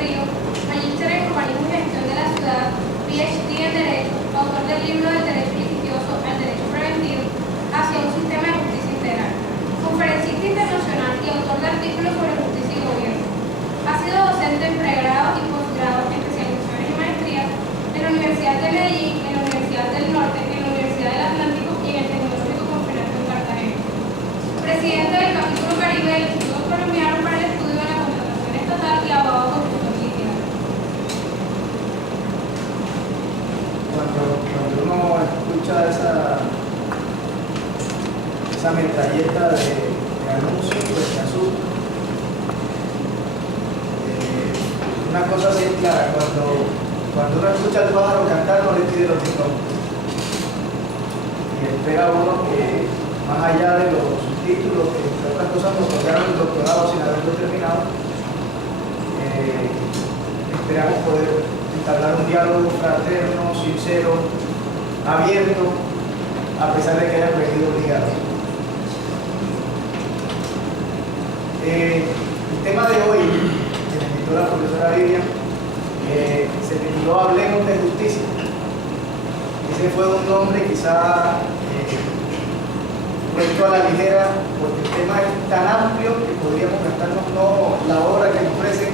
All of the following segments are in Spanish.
Río, magíster en Urbanismo y Gestión de la Ciudad, PhD en Derecho, autor del libro del Derecho Litigioso al Derecho Preventivo, hacia un sistema de justicia integral, conferencista internacional y autor de artículos sobre justicia y gobierno. Ha sido docente en pregrado y posgrado, especializaciones y maestrías en la Universidad de Medellín, en la Universidad del Norte, en la Universidad del Atlántico y en el Tecnológico Confederal en Cartagena. Presidente del capítulo Caribe del Instituto Colombiano para el Estudio de la Contratación Estatal y abogado consultor litigante. Cuando uno escucha esa metralleta de anuncios, pues se asusta. Una cosa sí es clara, cuando uno escucha al pájaro cantar no le pide los títulos. Y espera uno que, más allá de los subtítulos, que entre otras cosas nos tocaron el doctorado sin haberlo terminado, esperamos poder entablar un diálogo fraterno, sincero, abierto, a pesar de que haya perdido obligado. El tema de hoy, que me invitó la profesora Vivian, se tituló Hablemos de Justicia. Ese fue un nombre quizá puesto a la ligera, porque el tema es tan amplio que podríamos gastarnos no la hora que nos ofrecen,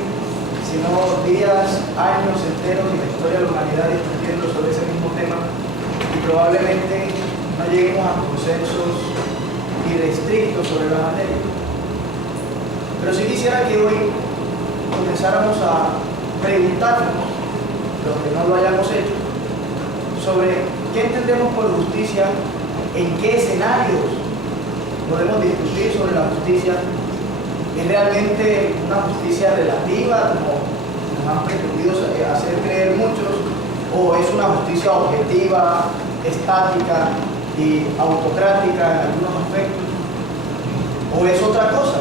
sino días, años enteros en la historia de la humanidad discutiendo sobre ese mismo tema, y probablemente no lleguemos a consensos irrestrictos sobre la materia. Pero sí quisiera que hoy comenzáramos a preguntarnos, los que no lo hayamos hecho, sobre qué entendemos por justicia, en qué escenarios podemos discutir sobre la justicia. ¿Es realmente una justicia relativa, como nos han pretendido hacer creer muchos, o es una justicia objetiva, estática y autocrática en algunos aspectos, o es otra cosa?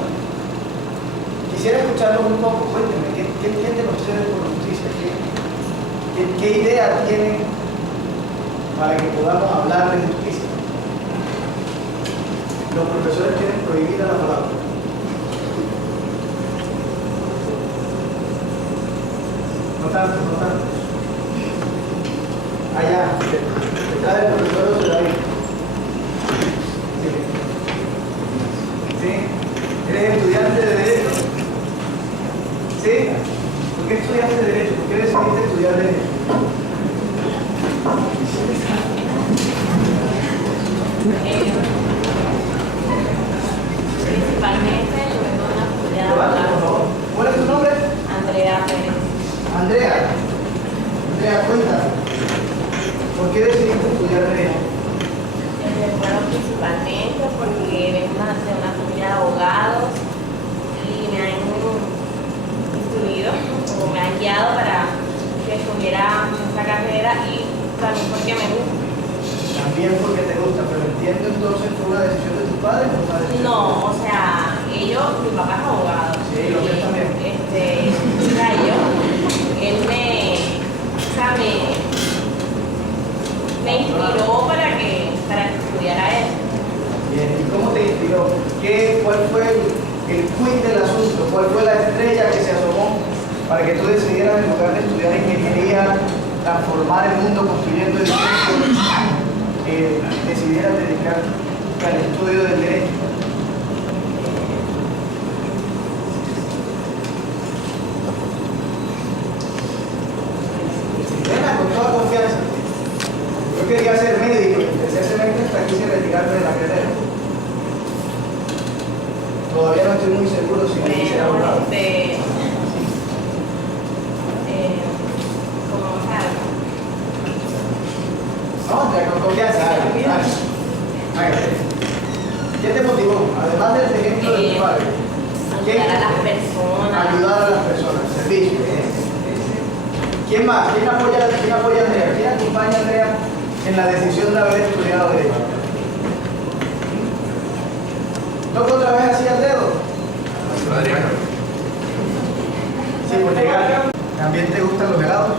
Quisiera escucharlos un poco. Cuéntenme, ¿qué entienden ustedes por justicia? ¿Qué idea tienen para que podamos hablar de justicia? Los profesores tienen prohibida la palabra. No tanto. Allá, detrás del profesor José David. ¿Sí? ¿Eres estudiante de Derecho? ¿Sí? ¿Por qué estudiaste Derecho? ¿Por qué decidiste estudiar Derecho? Principalmente yo vengo de una familia de abogados. ¿Cuál es tu nombre? Andrea Pérez. Andrea, cuéntame. ¿Por qué decidiste estudiar Derecho? Bueno, principalmente porque vengo de una familia de abogados y me han instruido o me han guiado para que estudiara esta carrera, y también porque me gusta. También porque te gusta, pero entiendo entonces fue una decisión de tus padres o una decisión. No, o sea, ellos, mi papá es abogado. Sí, lo que también. Él me inspiró para que estudiara eso. Bien, ¿y cómo te inspiró? ¿Cuál fue el quid del asunto? ¿Cuál fue la estrella que se asomó para que tú decidieras, en lugar de estudiar ingeniería, transformar el mundo construyendo edificios, decidieras dedicarte al estudio del derecho? Venga, con toda confianza. Yo quería ser médico, empecé ese semestre hasta quise retirarme de la carrera. Todavía no estoy muy seguro si me quisiera abogado. Como sabes. No, con confianza. ¿Qué te motivó? Además del ejemplo de tu padre. Ayudar a las personas. Ayudar a las personas, servicio. ¿Quién más? ¿Quién apoya a Andrea? ¿Quién acompaña a Andrea en la decisión de haber estudiado Derecho? ¿Toca otra vez así al dedo? Adriano. Sí, por llegar. ¿También te gustan los helados?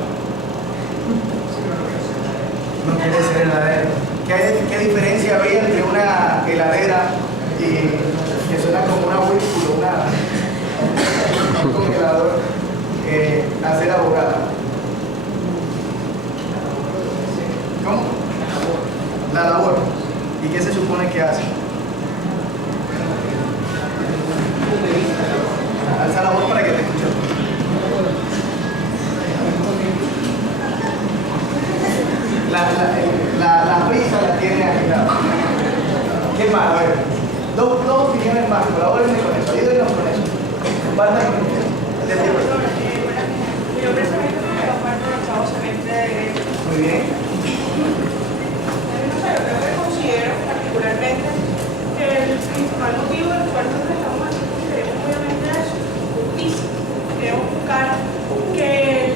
No quieres ser heladero. ¿Qué diferencia habría entre una heladera y que suena como una whirlpool, un congelador? ser abogada? ¿Cómo? La labor. ¿Y qué se supone que hace? Alza la voz para que te escuchen. La prisa la tiene agilada. ¿Qué más? A ver, dos opiniones más. Colabórenme con eso. Ayúdenos con eso. Compartan con ustedes. Mi nombre es Samantha, parte del octavo semestre de Derecho. Muy bien. No sé, yo creo que considero particularmente que el principal motivo del cual nosotros estamos haciendo queremos obviamente es justicia. Queremos buscar que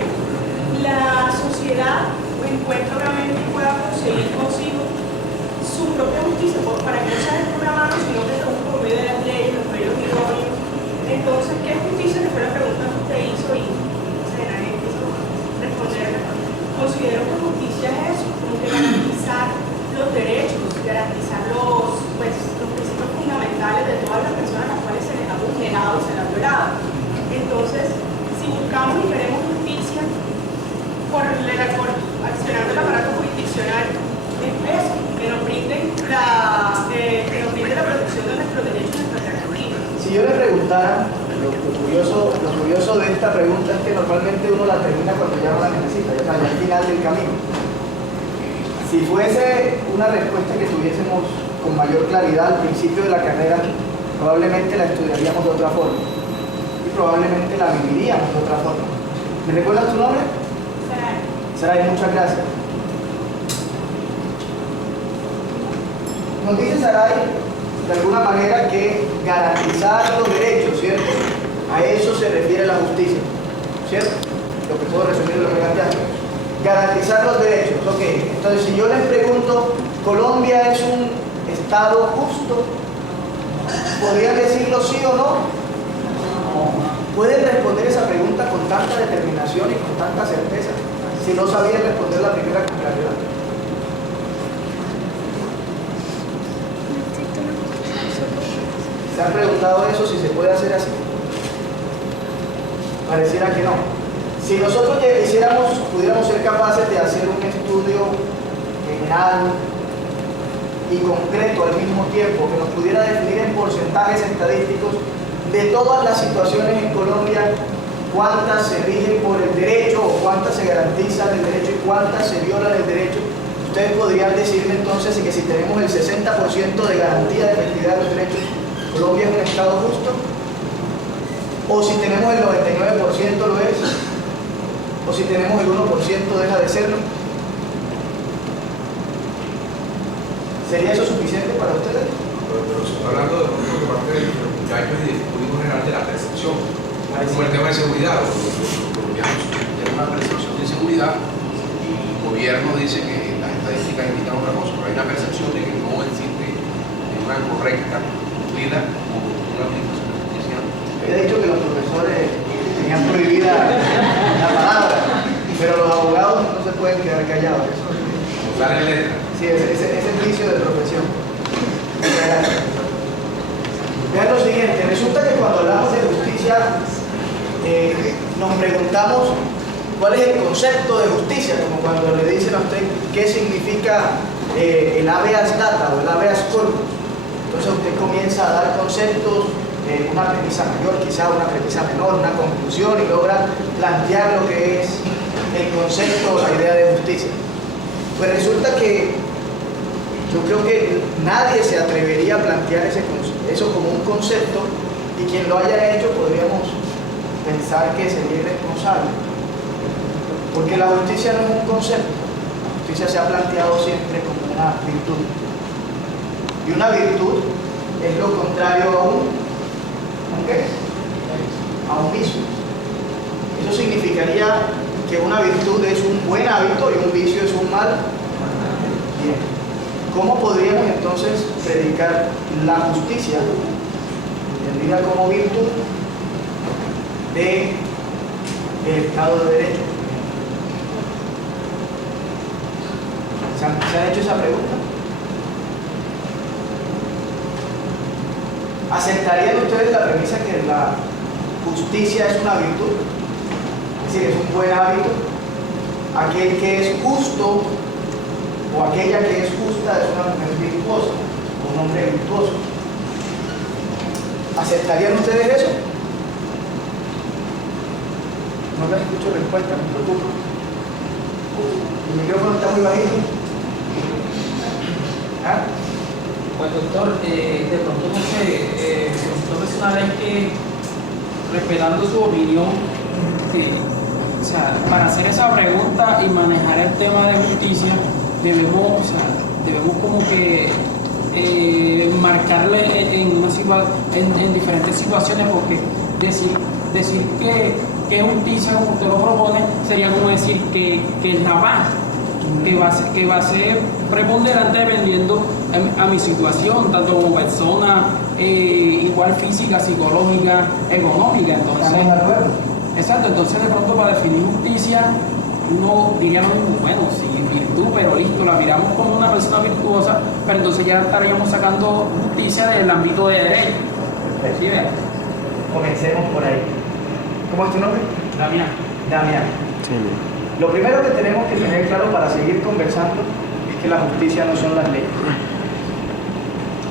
la sociedad encuentre obviamente y pueda conseguir consigo su propia justicia, para que no sea de una mano, sino que sea por medio de las leyes, los medios idóneos. Entonces, ¿qué justicia? Que fue la pregunta que usted hizo y nadie quiso responderla. Considero que justicia es eso, como que garantizar los derechos, garantizar los principios fundamentales de todas las personas a las cuales se les ha vulnerado y se les ha violado. Entonces, si buscamos y queremos justicia accionando el aparato jurisdiccional, es eso, que nos brinden la protección de nuestros derechos y nuestras garantías. Si yo le preguntara, lo curioso de esta pregunta es que normalmente uno la termina cuando ya no la necesita, ya al final del camino. Si fuese una respuesta que tuviésemos con mayor claridad al principio de la carrera, probablemente la estudiaríamos de otra forma y probablemente la viviríamos de otra forma. ¿Me recuerdas tu nombre? Saray, muchas gracias. Nos dice Saray, de alguna manera, que garantizar los derechos, ¿cierto? A eso se refiere la justicia, ¿cierto? Lo que puedo resumir en lo que planteaste. Garantizar los derechos, ok. Entonces, si yo les pregunto, ¿Colombia es un Estado justo? ¿Podrían decirlo sí o no? ¿Pueden responder esa pregunta con tanta determinación y con tanta certeza si no sabían responder la primera con claridad? ¿Se han preguntado eso, si se puede hacer así? Pareciera que no. Si nosotros pudiéramos ser capaces de hacer un estudio general y concreto al mismo tiempo, que nos pudiera definir en porcentajes estadísticos de todas las situaciones en Colombia, cuántas se rigen por el derecho o cuántas se garantizan el derecho y cuántas se violan el derecho, ustedes podrían decirme entonces que si tenemos el 60% de garantía de efectividad de los derechos, ¿Colombia es un Estado justo? ¿O si tenemos el 99% lo es? ¿O si tenemos el 1% deja de serlo? ¿Sería eso suficiente para ustedes? Pero se está hablando de pronto por parte de los muchachos y del público general de la percepción. Como el tema de seguridad, los colombianos tienen una percepción de inseguridad y el gobierno dice que las estadísticas indican otra cosa, pero hay una percepción de que no existe una correcta vida como una aplicación judicial. Había dicho que los profesores tenían prohibida la palabra, pero los abogados no se pueden quedar callados. Dale letra. Sí, ese es el vicio de profesión. Vean lo siguiente, resulta que cuando hablamos de justicia nos preguntamos cuál es el concepto de justicia, como cuando le dicen a usted qué significa el habeas data o el habeas corpus. Entonces usted comienza a dar conceptos, una premisa mayor, quizá una premisa menor, una conclusión, y logra plantear lo que es el concepto o la idea de justicia. Pues resulta que yo creo que nadie se atrevería a plantear eso como un concepto, y quien lo haya hecho podríamos pensar que sería irresponsable. Porque la justicia no es un concepto, la justicia se ha planteado siempre como una virtud. Y una virtud es lo contrario ¿a qué? A un vicio. Eso significaría que una virtud es un buen hábito y un vicio es un mal. Bien. ¿Cómo podríamos entonces predicar la justicia, entendida como virtud, del Estado de Derecho? ¿Se han hecho esa pregunta? ¿Aceptarían ustedes la premisa que la justicia es una virtud? Es decir, es un buen hábito. Aquel que es justo o aquella que es justa es una mujer virtuosa, un hombre virtuoso. ¿Aceptarían ustedes eso? No les escucho respuesta, me preocupa. El micrófono está muy bajito. ¿Ah? Pues doctor, de pronto no sé, entonces una vez que, respetando su opinión, o sea, para hacer esa pregunta y manejar el tema de justicia, debemos como que marcarle en diferentes situaciones, porque decir que justicia, como usted lo propone, sería como decir que es la paz, que va a ser preponderante dependiendo a mi situación, tanto como persona, igual física, psicológica, económica. Entonces, ¿Estamos de acuerdo? exacto, entonces de pronto para definir justicia, uno diría lo mismo, bueno, sí, virtud, pero listo, la miramos como una persona virtuosa, pero entonces ya estaríamos sacando justicia del ámbito de derecho. ¿Sí, vea? Comencemos por ahí. ¿Cómo es tu nombre? Damián. Damián. Lo primero que tenemos que tener claro para seguir conversando es que la justicia no son las leyes.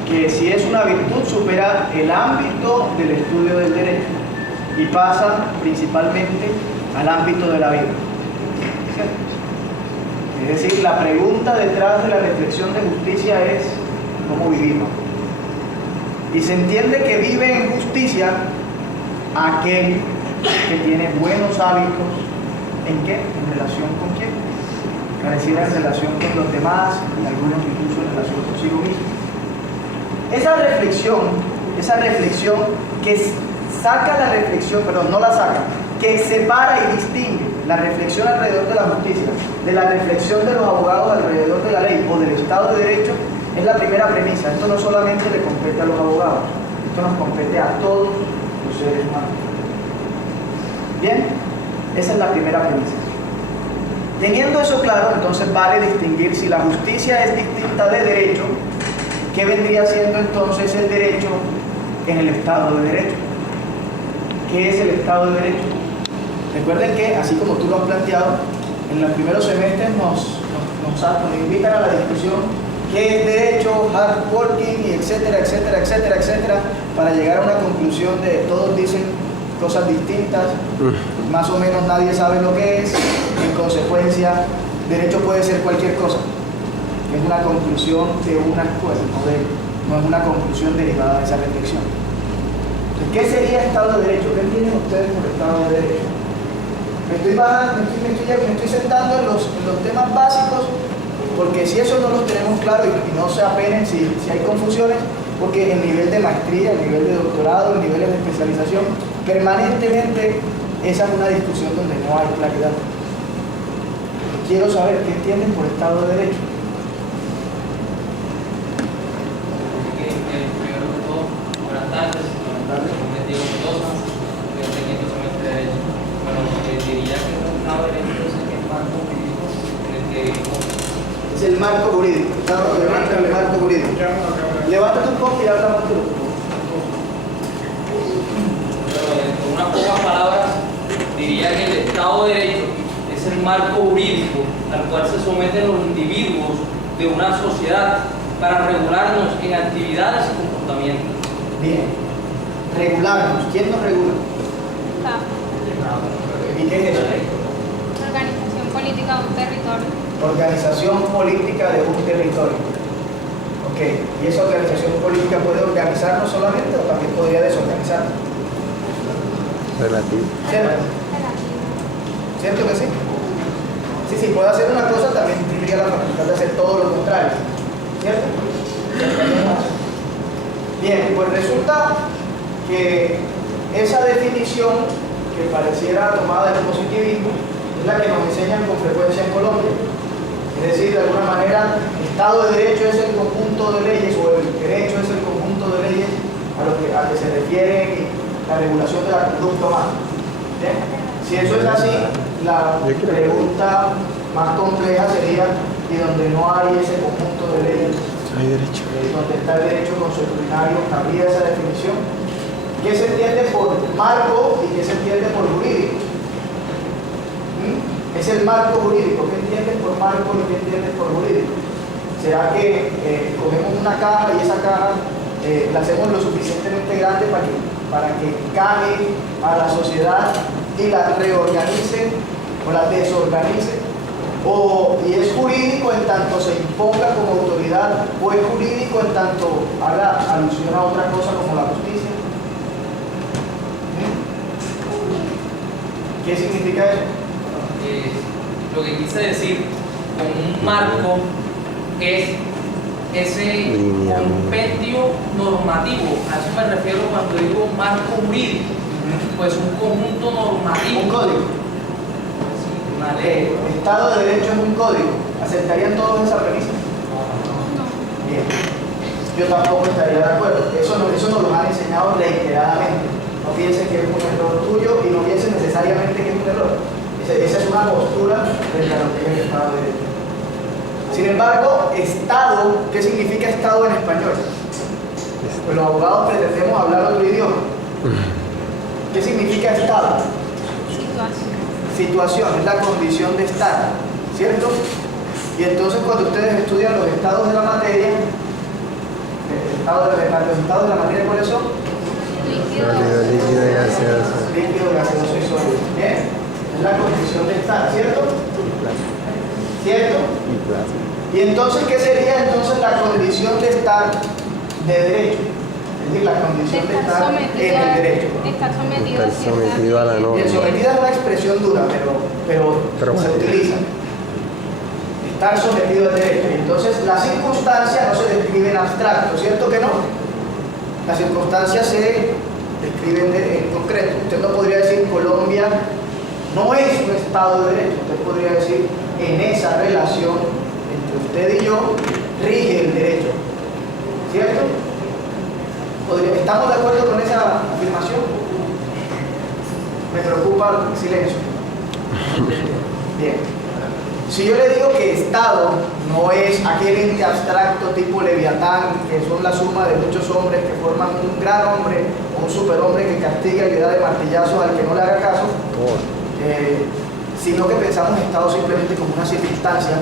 Que si es una virtud supera el ámbito del estudio del derecho y pasa principalmente al ámbito de la vida. ¿Cierto? Es decir, la pregunta detrás de la reflexión de justicia es ¿cómo vivimos? Y se entiende que vive en justicia aquel que tiene buenos hábitos. ¿En qué? ¿En relación con quién? Pareciera en relación con los demás y algunos incluso en relación consigo mismo. Esa reflexión que saca la reflexión, perdón, no la saca, que separa y distingue la reflexión alrededor de la justicia de la reflexión de los abogados alrededor de la ley o del Estado de Derecho, es la primera premisa. Esto no solamente le compete a los abogados, esto nos compete a todos los seres humanos. Bien, esa es la primera premisa. Teniendo eso claro, entonces vale distinguir si la justicia es distinta de derecho. ¿Qué vendría siendo entonces el derecho en el Estado de Derecho? ¿Qué es el Estado de Derecho? Recuerden que, así como tú lo has planteado, en los primeros semestres nos invitan a la discusión qué es derecho, hard working, y etcétera, etcétera, etcétera, etcétera, para llegar a una conclusión de todos dicen cosas distintas, más o menos nadie sabe lo que es, en consecuencia, derecho puede ser cualquier cosa. Es una conclusión de una escuela, no es una conclusión derivada de esa reflexión. Entonces, ¿qué sería Estado de Derecho? ¿Qué entienden ustedes por Estado de Derecho? Me estoy sentando en los temas básicos, porque si eso no los tenemos claro y no se apenen si hay confusiones, porque el nivel de maestría, el nivel de doctorado, el nivel de especialización, permanentemente esa es una discusión donde no hay claridad. Quiero saber qué entienden por Estado de Derecho. Primero que todo, buenas tardes. Como les digo, Mendoza, que es técnico semestre de Derecho. Bueno, diría que el Estado de Derecho es el marco jurídico en el que vivimos. Es el marco jurídico. Levanta el marco jurídico. Levántate un poco y habla más duro. Con unas pocas palabras, diría que el Estado de Derecho es el marco jurídico al cual se someten los individuos de una sociedad para regularnos en actividades y comportamientos. Bien. Regularnos. ¿Quién nos regula? ¿Y qué es eso? Organización política de un territorio. Organización política de un territorio. Ok. ¿Y esa organización política puede organizarnos solamente o también podría desorganizarnos? Relativo. ¿Cierto? ¿Cierto que sí? Si puede hacer una cosa, también tendría la facultad de hacer todo lo contrario. ¿Cierto? Bien, pues resulta que esa definición que pareciera tomada del positivismo es la que nos enseñan con frecuencia en Colombia. Es decir, de alguna manera, el Estado de Derecho es el conjunto de leyes, o el derecho es el conjunto de leyes a que se refiere la regulación de la conducta humana. ¿Bien? Si eso es así, la pregunta más compleja sería, ¿y donde no hay ese conjunto de leyes? Hay derecho. Donde está el derecho consuetudinario, ¿cabría esa definición? ¿Qué se entiende por marco y qué se entiende por jurídico? Es el marco jurídico. ¿Qué entiendes por marco y qué entiendes por jurídico? ¿Será que cogemos una caja y esa caja la hacemos lo suficientemente grande para que cae a la sociedad y la reorganice o la desorganice? Y es jurídico en tanto se imponga como autoridad, o es jurídico en tanto haga alusión a otra cosa como la justicia. ¿Qué significa eso? Lo que quise decir con un marco es ese compendio normativo. A eso me refiero cuando digo marco jurídico, pues un conjunto normativo. Un código. Sí, una ley. Estado de Derecho es un código. ¿Aceptarían todos esa premisa? Bien. Yo tampoco estaría de acuerdo. Eso nos lo han enseñado reiteradamente. No piensen que es un error tuyo y no piensen necesariamente que es un error. Esa es una postura frente a lo que es el Estado de Derecho. Sin embargo, Estado, ¿qué significa Estado en español? Pues los abogados pretendemos hablar otro idioma. ¿Qué significa Estado? Situación, es la condición de estar, ¿cierto? Y entonces cuando ustedes estudian los estados de la materia, los estados de la materia, ¿cuáles son? Líquido. Líquido y gaseoso. Líquido, gaseoso y sólido. Bien, es la condición de estar, ¿cierto? ¿Cierto? Y plasma. Y entonces, ¿qué sería entonces la condición de estar de derecho? Es decir, la condición de estar en el derecho. Está sometido a Estar sometido a la norma. Bien, sometida es una expresión dura, pero se utiliza. Estar sometido al derecho. Y entonces, la circunstancia no se describe en abstracto, ¿cierto que no? Las circunstancias se describen en concreto. Usted no podría decir Colombia no es un Estado de Derecho. Usted podría decir en esa relación entre usted y yo rige el derecho. ¿Cierto? ¿Estamos de acuerdo con esa afirmación? Me preocupa el silencio. Bien. Si yo le digo que Estado no es aquel ente abstracto tipo Leviatán, que son la suma de muchos hombres que forman un gran hombre o un superhombre que castiga y le da de martillazos al que no le haga caso, sino que pensamos Estado simplemente como una circunstancia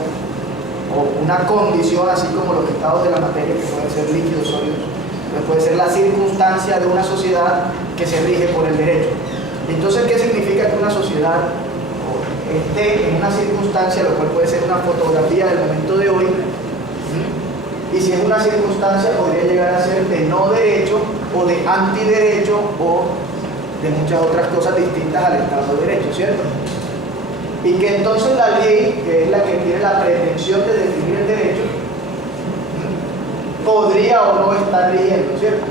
o una condición, así como los estados de la materia, que pueden ser líquidos, sólidos, que puede ser la circunstancia de una sociedad que se rige por el derecho. Entonces, ¿qué significa que una sociedad esté en una circunstancia, lo cual puede ser una fotografía del momento de hoy? Y si es una circunstancia, podría llegar a ser de no derecho o de antiderecho o de muchas otras cosas distintas al Estado de Derecho, ¿cierto? Y que entonces la ley, que es la que tiene la pretensión de definir el derecho, podría o no estar rigiendo, ¿cierto?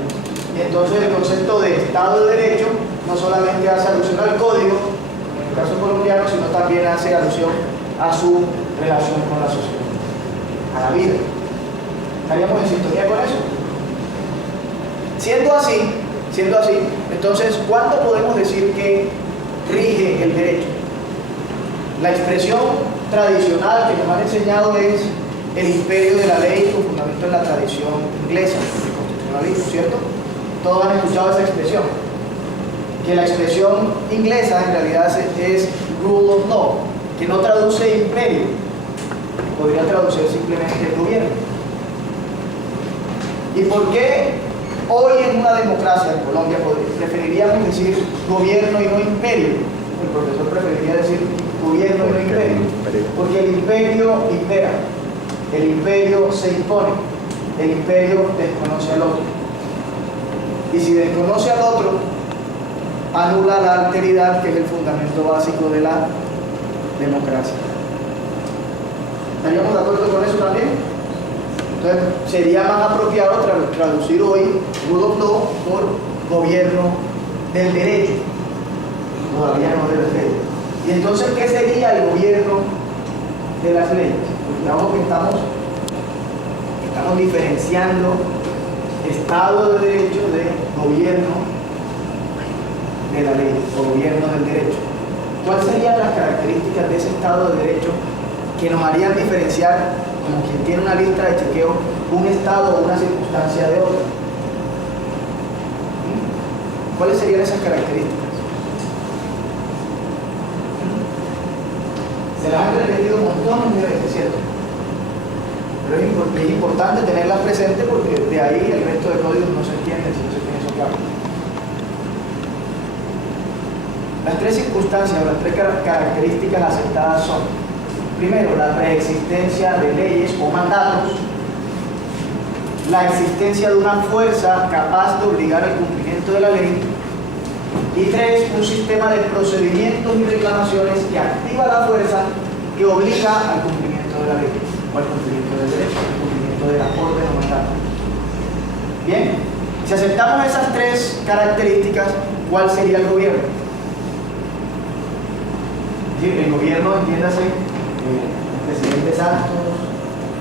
Y entonces el concepto de Estado de Derecho no solamente hace alusión al código, en el caso colombiano, sino también hace alusión a su relación con la sociedad, a la vida. ¿Estaríamos en sintonía con eso? Siendo así, entonces, ¿cuándo podemos decir que rige el derecho? La expresión tradicional que nos han enseñado es el imperio de la ley con fundamento en la tradición inglesa, el constitucionalismo, ¿cierto? Todos han escuchado esa expresión. Que la expresión inglesa en realidad es rule of law, que no traduce imperio, podría traducir simplemente gobierno. ¿Y por qué hoy en una democracia en Colombia preferiríamos decir gobierno y no imperio? El profesor preferiría decir gobierno y no imperio, porque el imperio impera, el imperio se impone, el imperio desconoce al otro. Y si desconoce al otro, anula la alteridad, que es el fundamento básico de la democracia. ¿Estaríamos de acuerdo con eso también? Entonces, sería más apropiado traducir hoy rule of law por gobierno del derecho. Todavía no del derecho. Y entonces, ¿qué sería el gobierno de las leyes? Porque digamos que estamos diferenciando Estado de Derecho de gobierno de la ley o gobierno del derecho. ¿Cuáles serían las características de ese Estado de Derecho que nos harían diferenciar, como quien tiene una lista de chequeo, un Estado o una circunstancia de otra? ¿Cuáles serían esas características? Se las han repetido montones de veces, ¿cierto? Pero es importante tenerlas presentes porque de ahí el resto de códigos no se entiende si no se tiene eso claro. Las tres circunstancias o las tres características aceptadas son: primero, la preexistencia de leyes o mandatos, la existencia de una fuerza capaz de obligar al cumplimiento de la ley, y tres, un sistema de procedimientos y reclamaciones que activa la fuerza que obliga al cumplimiento de la ley, o al cumplimiento del derecho, al cumplimiento de las órdenes o mandatos. Bien, si aceptamos esas tres características, ¿cuál sería el gobierno? El gobierno, entiéndase, el presidente Santos,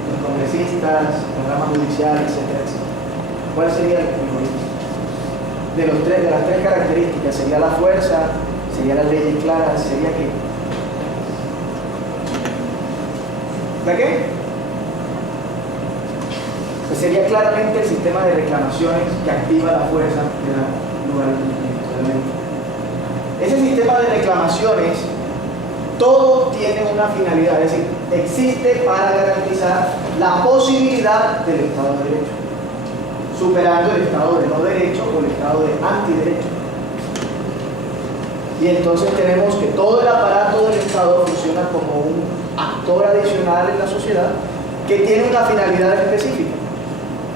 los congresistas, la rama judicial, etcétera, etcétera. ¿Cuál sería el gobierno? De las tres características, ¿sería la fuerza? ¿Sería las leyes claras? ¿Sería qué? ¿La qué? Pues sería claramente el sistema de reclamaciones que activa la fuerza que da lugar al cumplimiento de la ley. Ese sistema de reclamaciones, todo tiene una finalidad, es decir, existe para garantizar la posibilidad del Estado de Derecho, superando el estado de no derecho o el estado de antiderecho. Y entonces tenemos que todo el aparato del Estado funciona como un actor adicional en la sociedad que tiene una finalidad específica.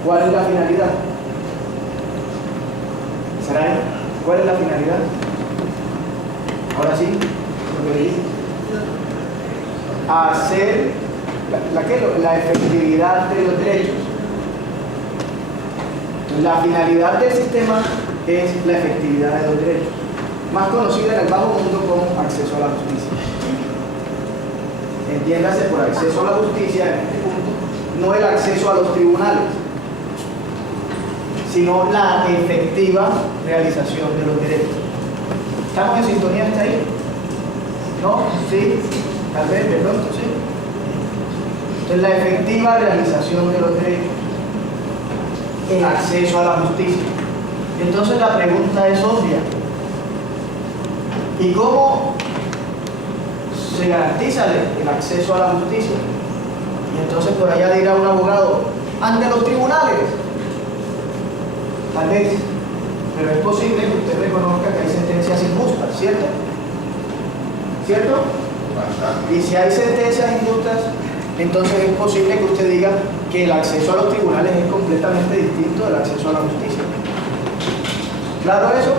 ¿Cuál es la finalidad? ¿Será? ¿Cuál es la finalidad? Ahora sí, lo que dice. Hacer la efectividad de los derechos. La finalidad del sistema es la efectividad de los derechos, más conocida en el bajo mundo como acceso a la justicia. Entiéndase por acceso a la justicia, en este punto, no el acceso a los tribunales, sino la efectiva realización de los derechos. ¿Estamos en sintonía hasta ahí? ¿No? ¿Sí? Tal vez, de pronto, sí. Entonces, la efectiva realización de los derechos, el acceso a la justicia. Entonces la pregunta es obvia: ¿y cómo se garantiza el acceso a la justicia? Y entonces por allá dirá un abogado: ante los tribunales. Tal vez, pero es posible que usted reconozca que hay sentencias injustas, ¿cierto? ¿Cierto? Y si hay sentencias injustas, entonces es posible que usted diga que el acceso a los tribunales es completamente distinto del acceso a la justicia. ¿Claro eso?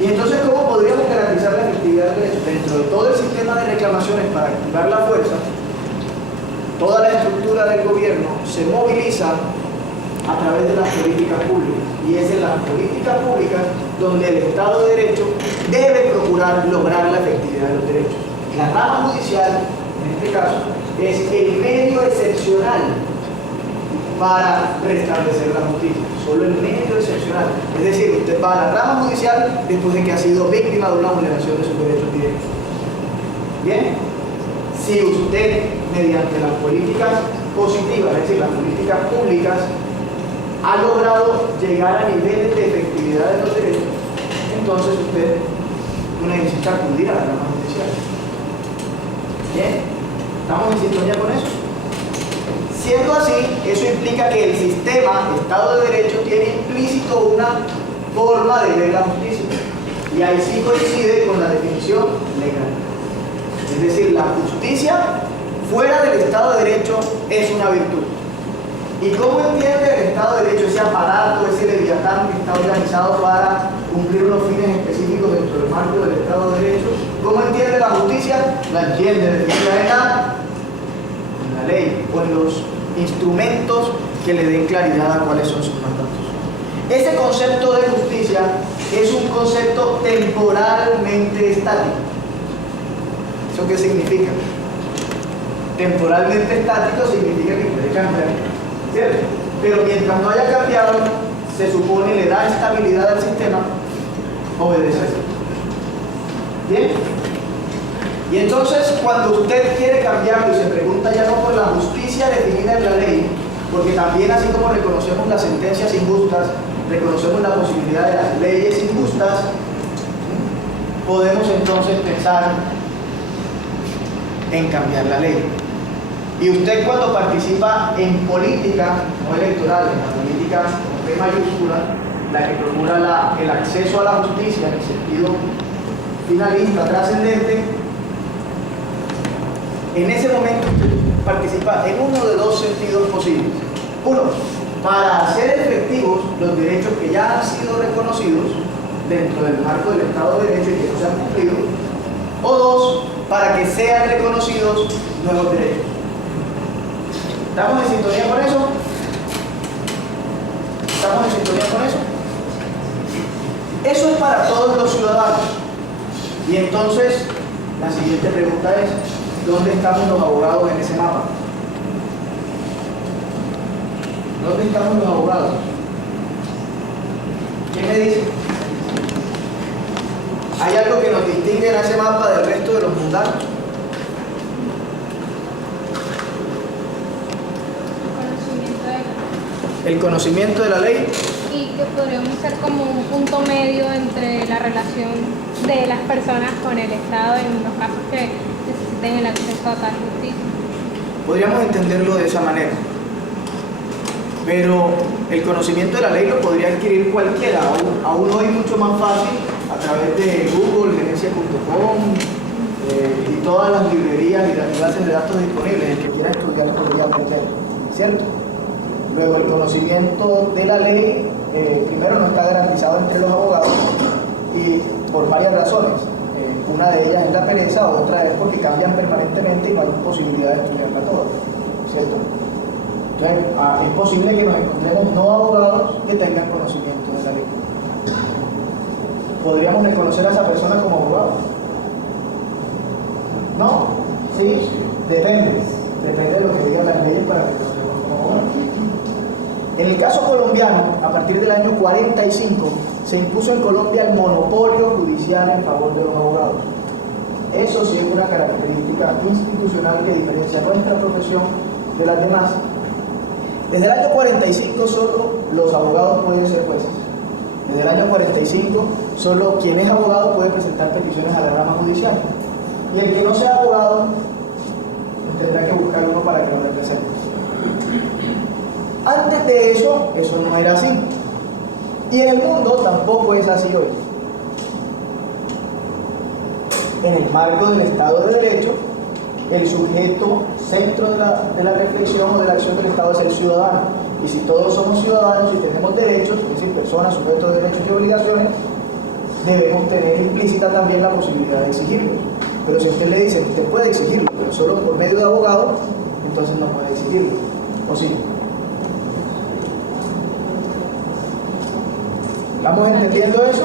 Y entonces, ¿cómo podríamos garantizar la efectividad del derecho? Dentro de todo el sistema de reclamaciones para activar la fuerza, toda la estructura del gobierno se moviliza a través de las políticas públicas. Y es en las políticas públicas donde el Estado de Derecho debe procurar lograr la efectividad de los derechos. La rama judicial, en este caso, es el medio excepcional para restablecer la justicia. Solo el medio excepcional. Es decir, usted va a la rama judicial después de que ha sido víctima de una vulneración de sus derechos directos. Bien, si usted, mediante las políticas positivas, es decir, las políticas públicas, ha logrado llegar a niveles de efectividad de los derechos, entonces usted no necesita acudir a la rama judicial. Bien, ¿estamos en sintonía con eso? Siendo así, eso implica que el sistema Estado de Derecho tiene implícito una forma de ver la justicia, y ahí sí coincide con la definición legal. Es decir, la justicia fuera del Estado de Derecho es una virtud. ¿Y cómo entiende el Estado de Derecho ese aparato, ese leviatán que está organizado para cumplir unos fines específicos dentro del marco del Estado de Derecho? ¿Cómo entiende la justicia? La entiende definida en la ley o en los instrumentos que le den claridad a cuáles son sus mandatos. Ese concepto de justicia es un concepto temporalmente estático. ¿Eso qué significa? Temporalmente estático significa que puede cambiar, ¿cierto? Pero mientras no haya cambiado, se supone le da estabilidad al sistema, obedece. ¿Bien? Y entonces, cuando usted quiere cambiarlo y se pregunta ya no por la justicia definida en la ley, porque también así como reconocemos las sentencias injustas, reconocemos la posibilidad de las leyes injustas, podemos entonces pensar en cambiar la ley. Y usted cuando participa en política no electoral, en la política con P mayúscula, la que procura el acceso a la justicia en el sentido finalista, trascendente, en ese momento usted participa en uno de dos sentidos posibles. Uno, para hacer efectivos los derechos que ya han sido reconocidos dentro del marco del Estado de Derecho y que no se han cumplido. O dos, para que sean reconocidos nuevos derechos. ¿Estamos en sintonía con eso? ¿Estamos en sintonía con eso? Eso es para todos los ciudadanos. Y entonces, la siguiente pregunta es, ¿dónde estamos los abogados en ese mapa? ¿Dónde estamos los abogados? ¿Quién me dice? ¿Hay algo que nos distingue en ese mapa del resto de los mundanos? El conocimiento de la ley. Y que podríamos ser como un punto medio entre la relación de las personas con el Estado en los casos que necesiten el acceso a tal justicia. Podríamos entenderlo de esa manera. Pero el conocimiento de la ley lo podría adquirir cualquiera, aún hoy mucho más fácil a través de Google, gerencia.com y todas las librerías y las bases de datos disponibles. El que quiera estudiar podría aprender, ¿cierto? Luego, el conocimiento de la ley, primero, no está garantizado entre los abogados y por varias razones. Una de ellas es la pereza, otra es porque cambian permanentemente y no hay posibilidad de estudiarla toda, ¿cierto? Entonces, es posible que nos encontremos no abogados que tengan conocimiento de la ley. ¿Podríamos reconocer a esa persona como abogado? ¿No? ¿Sí? Depende de lo que digan las leyes para reconocerlos como abogados. En el caso colombiano, a partir del año 45, se impuso en Colombia el monopolio judicial en favor de los abogados. Eso sí es una característica institucional que diferencia nuestra profesión de las demás. Desde el año 45 solo los abogados pueden ser jueces. Desde el año 45 solo quien es abogado puede presentar peticiones a la rama judicial. Y el que no sea abogado pues tendrá que buscar uno para que lo represente. Antes de eso no era así. Y en el mundo tampoco es así hoy. En el marco del Estado de Derecho, el sujeto centro de la reflexión o de la acción del Estado es el ciudadano. Y si todos somos ciudadanos y tenemos derechos, es decir, personas sujetos de derechos y obligaciones, debemos tener implícita también la posibilidad de exigirlos. Pero si usted le dice, usted puede exigirlo, pero solo por medio de abogado, entonces no puede exigirlo. ¿O sí? ¿Estamos entendiendo eso?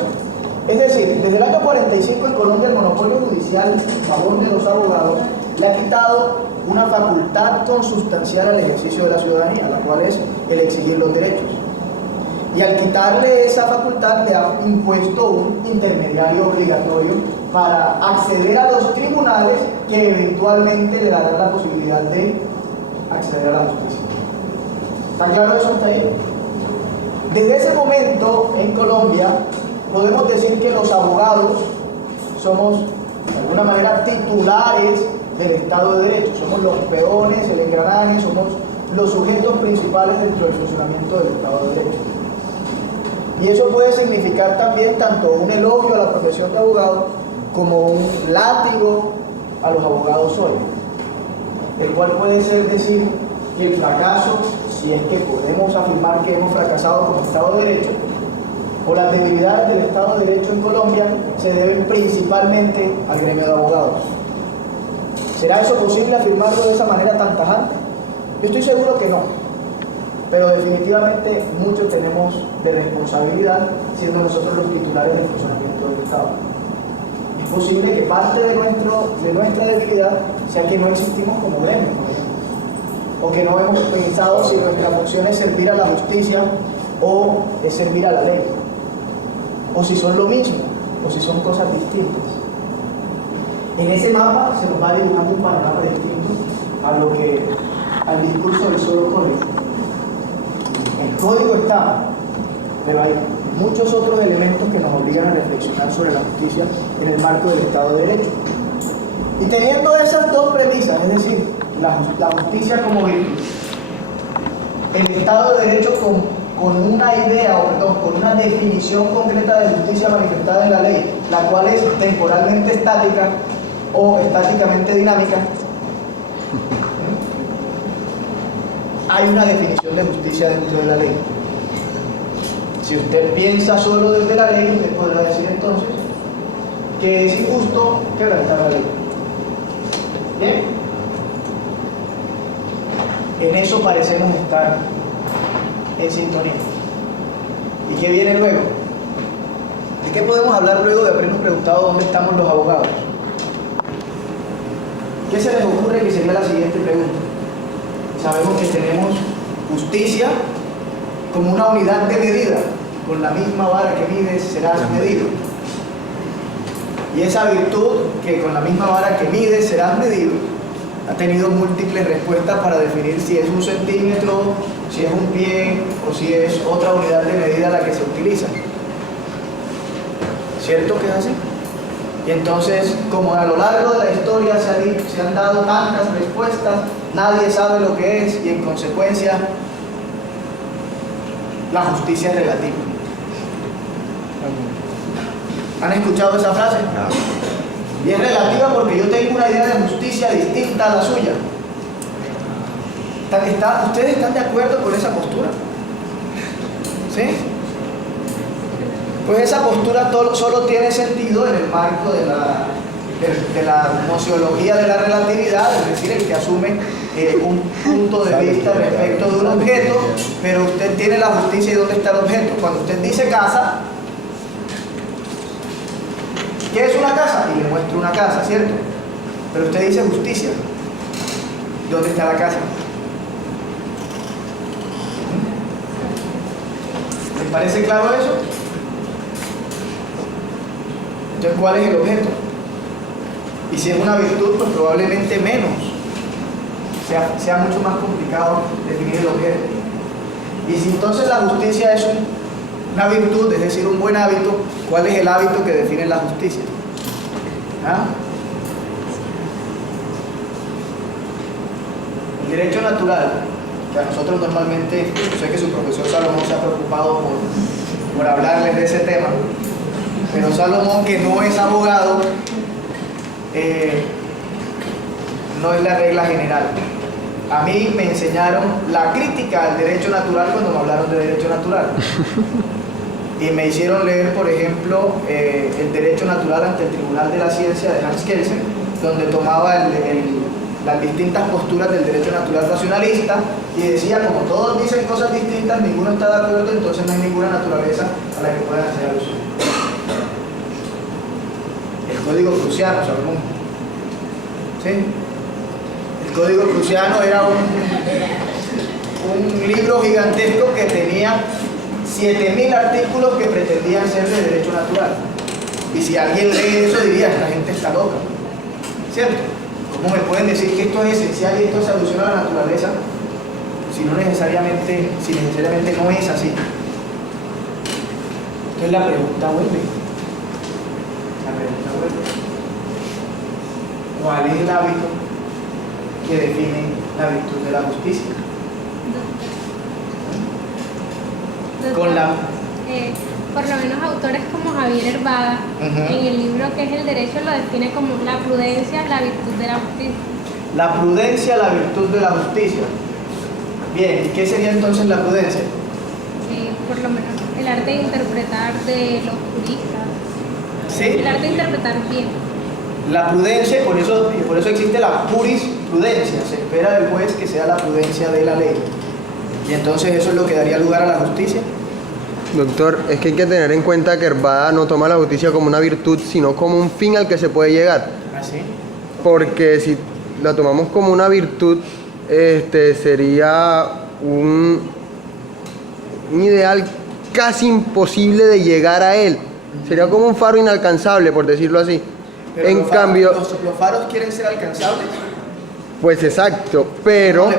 Es decir, desde el año 45 en Colombia el monopolio judicial en favor de los abogados le ha quitado una facultad consustancial al ejercicio de la ciudadanía, la cual es el exigir los derechos. Y al quitarle esa facultad le ha impuesto un intermediario obligatorio para acceder a los tribunales que eventualmente le darán la posibilidad de acceder a la justicia. ¿Está claro eso hasta ahí? Desde ese momento en Colombia podemos decir que los abogados somos de alguna manera titulares del Estado de Derecho, somos los peones, el engranaje, somos los sujetos principales dentro del funcionamiento del Estado de Derecho. Y eso puede significar también tanto un elogio a la profesión de abogado como un látigo a los abogados hoy, el cual puede ser decir que el fracaso, si es que podemos afirmar que hemos fracasado como Estado de Derecho, o las debilidades del Estado de Derecho en Colombia se deben principalmente al gremio de abogados. ¿Será eso posible afirmarlo de esa manera tan tajante? Yo estoy seguro que no, pero definitivamente mucho tenemos de responsabilidad siendo nosotros los titulares del funcionamiento del Estado. Es posible que parte de nuestra debilidad sea que no existimos como gremio, por ejemplo, o que no hemos pensado si nuestra función es servir a la justicia o es servir a la ley, o si son lo mismo, o si son cosas distintas. En ese mapa se nos va dibujando un panorama distinto al discurso del solo código. El código está, pero hay muchos otros elementos que nos obligan a reflexionar sobre la justicia en el marco del Estado de Derecho. Y teniendo esas dos premisas, es decir, la justicia como virtud, el Estado de Derecho con una idea, o perdón, con una definición concreta de justicia manifestada en la ley, la cual es temporalmente estática o estáticamente dinámica, hay una definición de justicia dentro de la ley. Si usted piensa solo desde la ley, usted podrá decir entonces que es injusto quebrantar la ley. ¿Bien? En eso parecemos estar en sintonía. ¿Y qué viene luego? ¿De qué podemos hablar luego de habernos preguntado dónde estamos los abogados? ¿Qué se les ocurre que sería la siguiente pregunta? Sabemos que tenemos justicia como una unidad de medida. Con la misma vara que mides serás medido. Y esa virtud que con la misma vara que mides serás medido ha tenido múltiples respuestas para definir si es un centímetro, si es un pie o si es otra unidad de medida la que se utiliza. ¿Cierto que es así? Y entonces, como a lo largo de la historia se han dado tantas respuestas, nadie sabe lo que es y en consecuencia la justicia es relativa. ¿Han escuchado esa frase? Y es relativa porque yo tengo una idea de justicia distinta a la suya. ¿Ustedes están de acuerdo con esa postura? ¿Sí? Pues esa postura solo tiene sentido en el marco de la nociología de la relatividad, es decir, el que asume un punto de vista respecto de un objeto, pero usted tiene la justicia y dónde está el objeto. Cuando usted dice casa, ¿qué es una casa? Y le muestro una casa, ¿cierto? Pero usted dice justicia. ¿Dónde está la casa? ¿Les parece claro eso? Entonces, ¿cuál es el objeto? Y si es una virtud, pues probablemente menos. Sea mucho más complicado definir el objeto. Y si entonces la justicia es una virtud, es decir, un buen hábito, ¿cuál es el hábito que define la justicia? ¿Ah? El derecho natural, que a nosotros normalmente, yo sé que su profesor Salomón se ha preocupado por hablarles de ese tema, pero Salomón, que no es abogado, no es la regla general. A mí me enseñaron la crítica al derecho natural cuando me hablaron de derecho natural. Y me hicieron leer, por ejemplo, el derecho natural ante el Tribunal de la Ciencia de Hans Kelsen, donde tomaba las distintas posturas del derecho natural racionalista y decía, como todos dicen cosas distintas, ninguno está de acuerdo, entonces no hay ninguna naturaleza a la que puedan hacer alusión. El Código Prusiano, Salomón. ¿Sí? El Código Prusiano era un libro gigantesco que tenía 7.000 artículos que pretendían ser de derecho natural. Y si alguien lee eso diría, esta gente está loca. ¿Cierto? ¿Cómo me pueden decir que esto es esencial y esto se alusiona a la naturaleza si necesariamente no es así? Entonces la pregunta vuelve. ¿Cuál es el hábito que define la virtud de la justicia? Por lo menos autores como Javier Herbada, en el libro que es El Derecho, lo define como la prudencia, la virtud de la justicia. La prudencia, la virtud de la justicia. Bien, ¿y qué sería entonces la prudencia? Por lo menos el arte de interpretar de los juristas. ¿Sí? El arte de interpretar bien. La prudencia, por eso existe la jurisprudencia. Se espera del juez que sea la prudencia de la ley. Y entonces eso es lo que daría lugar a la justicia. Doctor, es que hay que tener en cuenta que Herbada no toma la justicia como una virtud, sino como un fin al que se puede llegar. ¿Ah, sí? Porque si la tomamos como una virtud, sería un ideal casi imposible de llegar a él. Sería como un faro inalcanzable, por decirlo así. Pero en cambio, ¿los faros quieren ser alcanzables? pues exacto, pero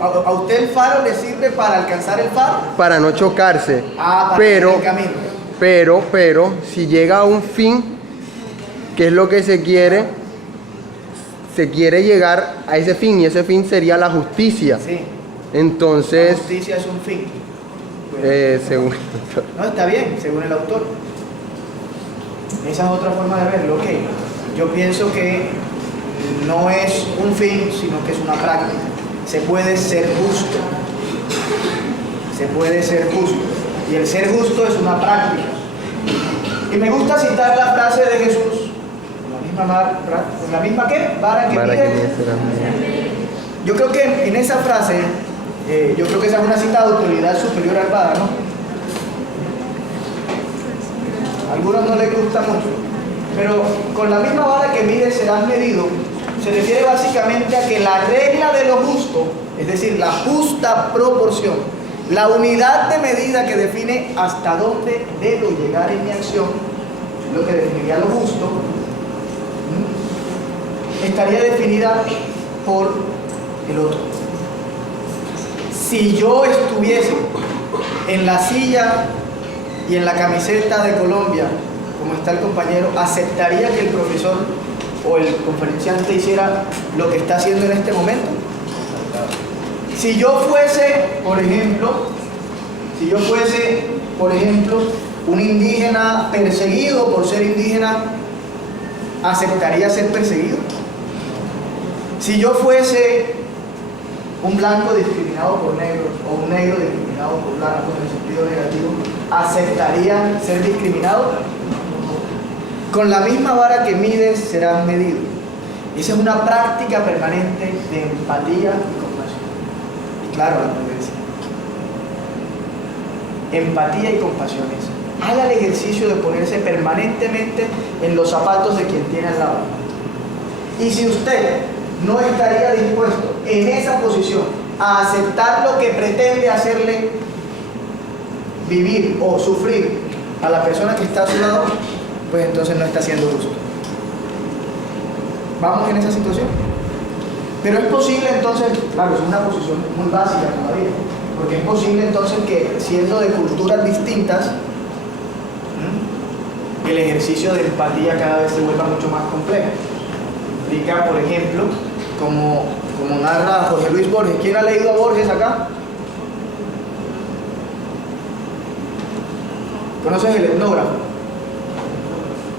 ¿A usted el faro le sirve para alcanzar el faro? para no chocarse. Para pero, el camino. pero, si llega a un fin, que es lo que se quiere, se quiere llegar a ese fin y ese fin sería la justicia. Sí, la Entonces, justicia es un fin. Bueno, según... no, está bien, según el autor. Esa es otra forma de verlo, ok. Yo pienso que no es un fin, sino que es una práctica. Se puede ser justo. Se puede ser justo. Y el ser justo es una práctica. Y me gusta citar la frase de Jesús. En la misma ¿qué? Vara que Para que mide. mide será medida. Yo creo que en esa frase, yo creo que esa es una cita de autoridad superior al vara, ¿no? A algunos no les gusta mucho. Pero con la misma vara que mides serás medido, se refiere básicamente a que la regla de lo justo, es decir, la justa proporción, la unidad de medida que define hasta dónde debo llegar en mi acción, lo que definiría lo justo, estaría definida por el otro. Si yo estuviese en la silla y en la camiseta de Colombia, como está el compañero, ¿aceptaría que el profesor o el conferenciante hiciera lo que está haciendo en este momento? Si yo fuese, por ejemplo, un indígena perseguido por ser indígena, ¿aceptaría ser perseguido? Si yo fuese un blanco discriminado por negros o un negro discriminado por blanco en el sentido negativo, ¿aceptaría ser discriminado? Con la misma vara que mides serás medido. Esa es una práctica permanente de empatía y compasión. Y claro, la prudencia. Empatía y compasión es: haga el ejercicio de ponerse permanentemente en los zapatos de quien tiene al lado. Y si usted no estaría dispuesto en esa posición a aceptar lo que pretende hacerle vivir o sufrir a la persona que está a su lado, pues entonces no está siendo justo. ¿Vamos en esa situación? Pero es posible entonces, claro, es una posición muy básica todavía, porque es posible entonces que, siendo de culturas distintas, el ejercicio de empatía cada vez se vuelva mucho más complejo. Explica, por ejemplo, como narra José Luis Borges. ¿Quién ha leído a Borges acá? ¿Conoces el etnógrafo?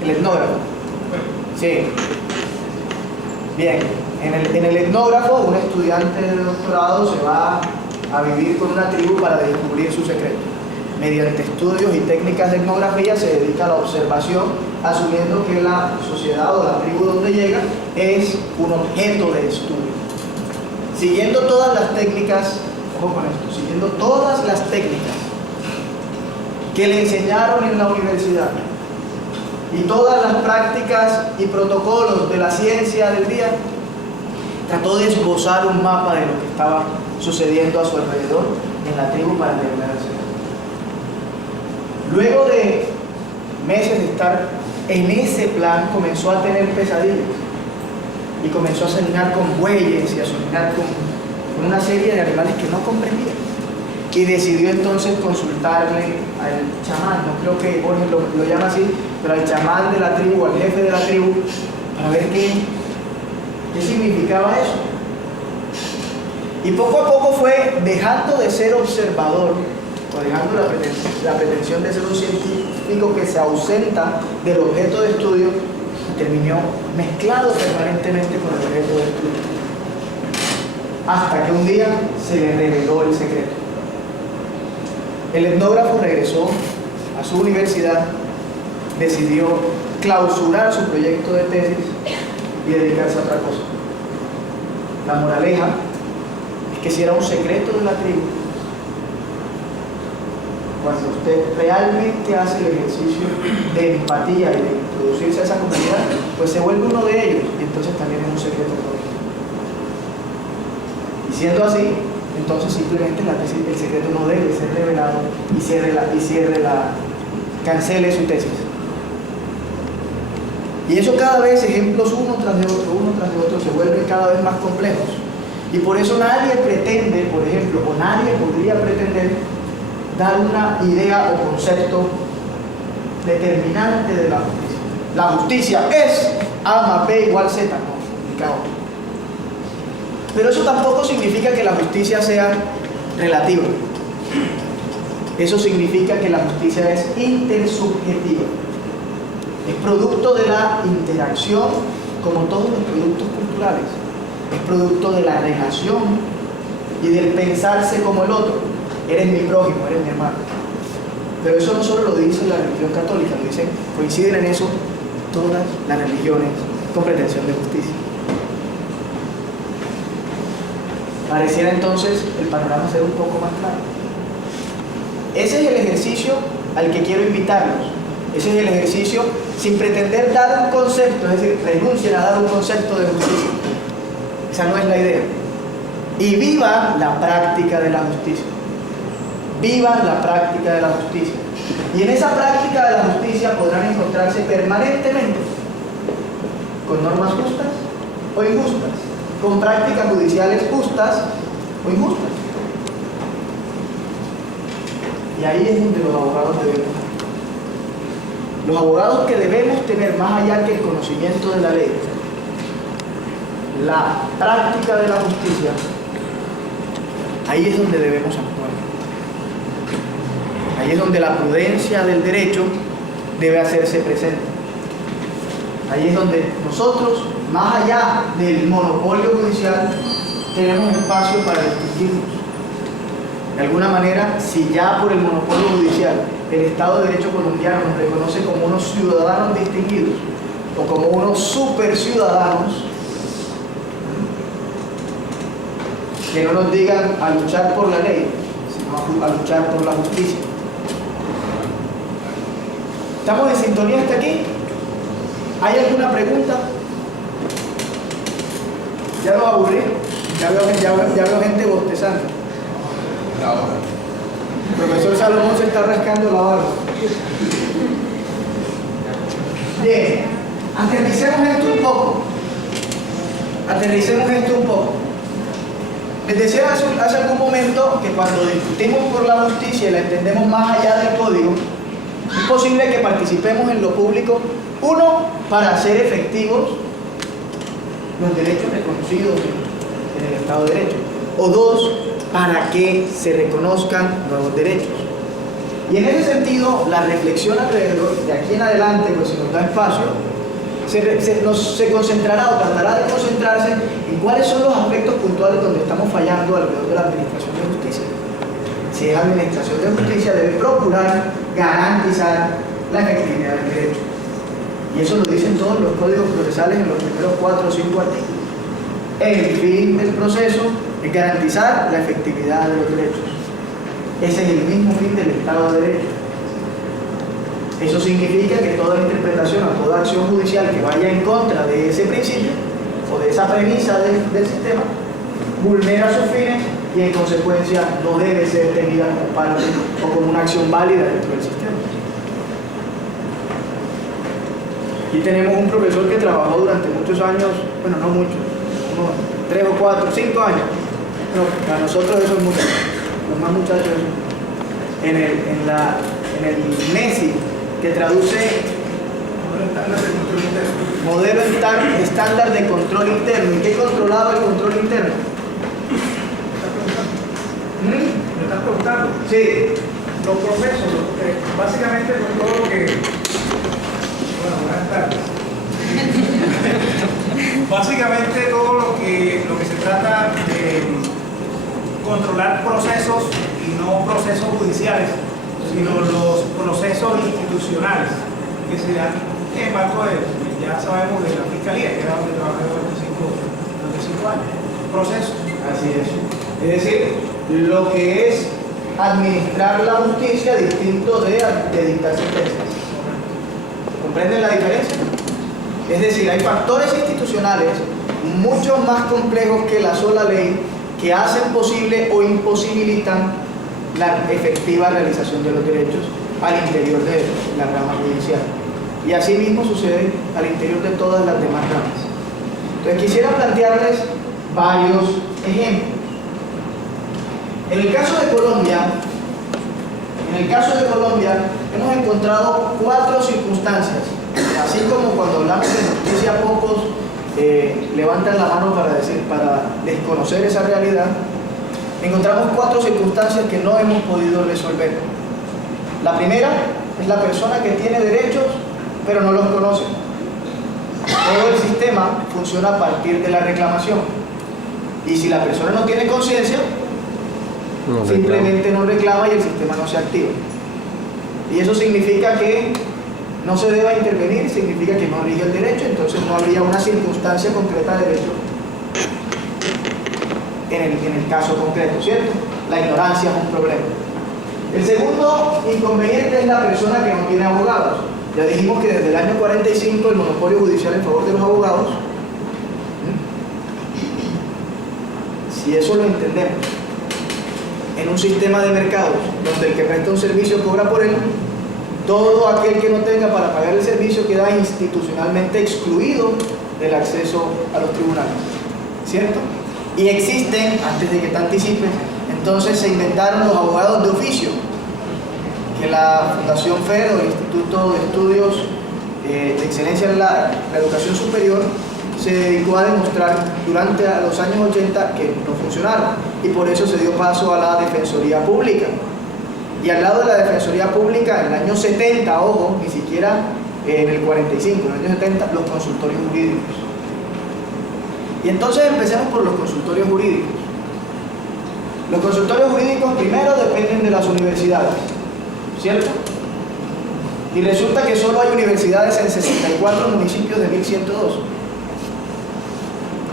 El etnógrafo. Sí. Bien. En el etnógrafo, un estudiante de doctorado se va a vivir con una tribu para descubrir su secreto. Mediante estudios y técnicas de etnografía se dedica a la observación, asumiendo que la sociedad o la tribu donde llega es un objeto de estudio. Siguiendo todas las técnicas, ojo con esto, siguiendo todas las técnicas que le enseñaron en la universidad y todas las prácticas y protocolos de la ciencia del día, trató de esbozar un mapa de lo que estaba sucediendo a su alrededor en la tribu para revelar el secreto. Luego de meses de estar en ese plan, comenzó a tener pesadillas y comenzó a soñar con bueyes y a soñar con una serie de animales que no comprendía. Y decidió entonces consultarle al chamán, no creo que Borges lo llama así, pero al chamán de la tribu, al jefe de la tribu, para ver qué significaba eso. Y poco a poco fue dejando de ser observador, o dejando la pretensión de ser un científico que se ausenta del objeto de estudio, y terminó mezclado permanentemente con el objeto de estudio. Hasta que un día se le reveló el secreto. El etnógrafo regresó a su universidad, decidió clausurar su proyecto de tesis y dedicarse a otra cosa. La moraleja es que si era un secreto de la tribu, cuando usted realmente hace el ejercicio de empatía y de introducirse a esa comunidad, pues se vuelve uno de ellos y entonces también es un secreto propio. Y siendo así, entonces simplemente el secreto no debe ser revelado cancele su tesis. Y eso cada vez, ejemplos uno tras de otro, se vuelven cada vez más complejos. Y por eso nadie pretende, por ejemplo, o nadie podría pretender dar una idea o concepto determinante de la justicia. La justicia es A más B igual Z, no, complicado. Pero eso tampoco significa que la justicia sea relativa. Eso significa que la justicia es intersubjetiva. Es producto de la interacción, como todos los productos culturales. Es producto de la relación y del pensarse como el otro. Eres mi prójimo, eres mi hermano. Pero eso no solo lo dice la religión católica, lo dicen, coinciden en eso todas las religiones con pretensión de justicia. Pareciera entonces el panorama ser un poco más claro. Ese es el ejercicio al que quiero invitarlos. Ese es el ejercicio sin pretender dar un concepto, es decir, renuncien a dar un concepto de justicia. Esa no es la idea. Y vivan la práctica de la justicia. Vivan la práctica de la justicia. Y en esa práctica de la justicia podrán encontrarse permanentemente con normas justas o injustas, con prácticas judiciales justas o injustas. Y ahí es donde los abogados debemos. Los abogados que debemos tener más allá que el conocimiento de la ley, la práctica de la justicia, ahí es donde debemos actuar. Ahí es donde la prudencia del derecho debe hacerse presente. Ahí es donde nosotros, más allá del monopolio judicial, tenemos espacio para distinguirnos. De alguna manera, si ya por el monopolio judicial el Estado de Derecho colombiano nos reconoce como unos ciudadanos distinguidos o como unos super ciudadanos, que no nos digan a luchar por la ley, sino a luchar por la justicia. ¿Estamos en sintonía hasta aquí? ¿Hay alguna pregunta? Ya los aburrí, ya veo gente bostezando. El profesor Salomón se está rascando la barba. Bien, aterricemos esto un poco. Les decía hace algún momento que cuando discutimos por la justicia y la entendemos más allá del código, es posible que participemos en lo público, uno, para hacer efectivos los derechos reconocidos en el Estado de Derecho, o dos, para que se reconozcan nuevos derechos. Y en ese sentido, la reflexión alrededor, de aquí en adelante, pues si nos da espacio, se concentrará o tratará de concentrarse en cuáles son los aspectos puntuales donde estamos fallando alrededor de la administración de justicia. Si es administración de justicia, debe procurar garantizar la efectividad del derecho. Y eso lo dicen todos los códigos procesales en los primeros 4 o 5 artículos. El fin del proceso es garantizar la efectividad de los derechos. Ese es el mismo fin del Estado de Derecho. Eso significa que toda interpretación o toda acción judicial que vaya en contra de ese principio o de esa premisa del sistema vulnera sus fines y en consecuencia no debe ser tenida como parte o como una acción válida dentro del sistema. Aquí tenemos un profesor que trabajó durante muchos años, bueno, no muchos, unos 3 o 4, 5 años, pero para nosotros eso es mucho, los más muchachos, en el NESI, que traduce modelo estándar de control interno. ¿Y qué controlaba el control interno? ¿Me estás preguntando? Sí. Los procesos, básicamente con todo lo que... Bueno, buenas tardes. Básicamente todo lo que se trata de controlar procesos y no procesos judiciales, sino los procesos institucionales que se dan en marco de, ya sabemos, de la Fiscalía, que era donde trabajé durante 5 años. Procesos. Así es. Es decir, lo que es administrar la justicia distinto de dictar sentencias. ¿Comprenden la diferencia? Es decir, hay factores institucionales mucho más complejos que la sola ley que hacen posible o imposibilitan la efectiva realización de los derechos al interior de la rama judicial. Y así mismo sucede al interior de todas las demás ramas. Entonces quisiera plantearles varios ejemplos. En el caso de Colombia, hemos encontrado 4 circunstancias. Así como cuando hablamos de justicia pocos levantan la mano para desconocer esa realidad, encontramos 4 circunstancias que no hemos podido resolver. La primera es la persona que tiene derechos, pero no los conoce. Todo el sistema funciona a partir de la reclamación. Y si la persona no tiene conciencia, simplemente no reclama y el sistema no se activa. Y eso significa que no se deba intervenir, significa que no rige el derecho, entonces no habría una circunstancia concreta de derecho en el caso concreto, ¿cierto? La ignorancia es un problema. El segundo inconveniente es la persona que no tiene abogados. Ya dijimos que desde el año 45 el monopolio judicial en favor de los abogados, si eso lo entendemos, en un sistema de mercados donde el que presta un servicio cobra por él, todo aquel que no tenga para pagar el servicio queda institucionalmente excluido del acceso a los tribunales, ¿cierto? Y existen, antes de que te anticipes, entonces se inventaron los abogados de oficio, que la Fundación FED, o el Instituto de Estudios de Excelencia en la Educación Superior, se dedicó a demostrar durante los años 80 que no funcionaron, y por eso se dio paso a la Defensoría Pública. Y al lado de la Defensoría Pública, en el año 70, ojo, ni siquiera en el 45, en el año 70, los consultorios jurídicos. Y entonces empecemos por los consultorios jurídicos. Los consultorios jurídicos primero dependen de las universidades, ¿cierto? Y resulta que solo hay universidades en 64 municipios de 1102.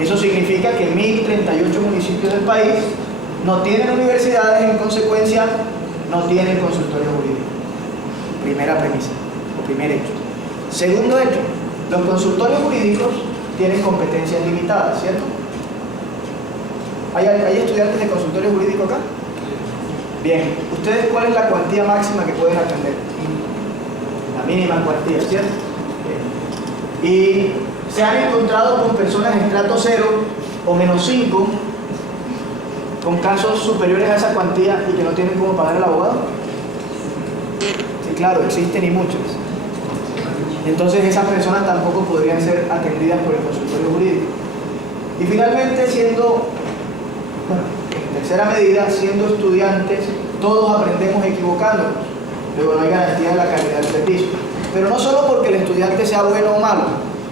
Eso significa que 1038 municipios del país no tienen universidades, en consecuencia no tienen consultorio jurídico. Primera premisa, o primer hecho. Segundo hecho, los consultorios jurídicos tienen competencias limitadas, ¿cierto? ¿Hay estudiantes de consultorio jurídico acá? Bien, ¿ustedes cuál es la cuantía máxima que pueden atender? La mínima cuantía, ¿cierto? Bien. Y se han encontrado con personas en estrato 0 o -5 con casos superiores a esa cuantía y que no tienen cómo pagar el abogado. Sí, claro, existen y muchas. Entonces esas personas tampoco podrían ser atendidas por el consultorio jurídico. Y finalmente, en tercera medida, siendo estudiantes, todos aprendemos equivocándonos. Luego no hay garantía de la calidad del servicio. Pero no solo porque el estudiante sea bueno o malo,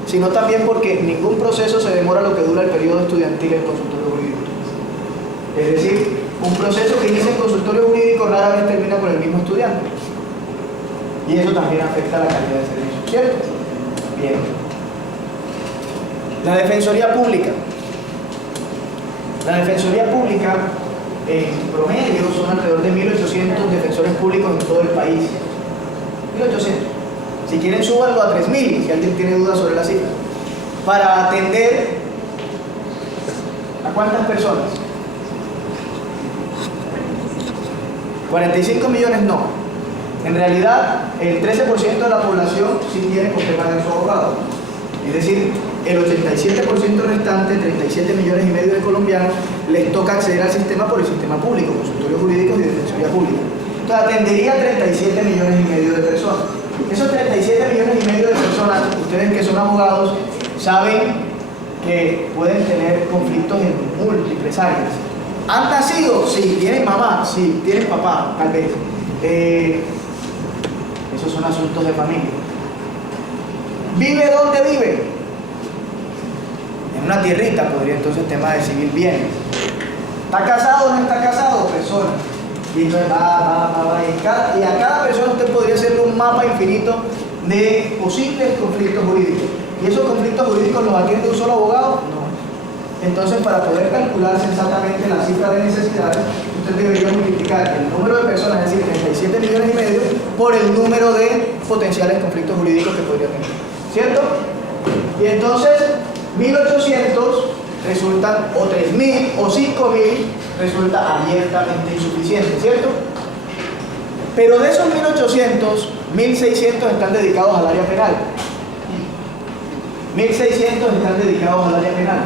sino también porque ningún proceso se demora lo que dura el periodo estudiantil en el consultorio jurídico. Es decir, un proceso que inicia en consultorio jurídico rara vez termina con el mismo estudiante. Y eso también afecta la calidad del servicio, ¿cierto? Bien. La Defensoría Pública. La Defensoría Pública, en promedio, son alrededor de 1.800 defensores públicos en todo el país. 1.800. Si quieren, súbanlo a 3.000, si alguien tiene dudas sobre la cifra. Para atender ¿a cuántas personas? 45 millones no. En realidad, el 13% de la población sí tiene con qué pagar su abogado. Es decir, el 87% restante, 37 millones y medio de colombianos, les toca acceder al sistema por el sistema público, consultorios jurídicos y defensoría pública. Entonces, atendería a 37 millones y medio de personas. Esos 37 millones y medio de personas, ustedes que son abogados, saben que pueden tener conflictos en múltiples áreas. ¿Han nacido? Sí. ¿Tienen mamá? Sí. ¿Tienen papá? Tal vez. Esos son asuntos de familia. ¿Vive dónde vive? En una tierrita, podría entonces tema de civil bienes. ¿Está casado o no está casado? Persona. Y entonces va. Y a cada persona usted podría hacerle un mapa infinito de posibles conflictos jurídicos. ¿Y esos conflictos jurídicos los atiende un solo abogado? No. Entonces, para poder calcular sensatamente la cifra de necesidades, usted debería multiplicar el número de personas, es decir, 37 millones y medio, por el número de potenciales conflictos jurídicos que podría tener. ¿Cierto? Y entonces, 1.800 resultan, o 3.000 o 5.000 resulta abiertamente insuficiente, ¿cierto? Pero de esos 1.800, 1.600 están dedicados al área penal. 1.600 están dedicados al área penal.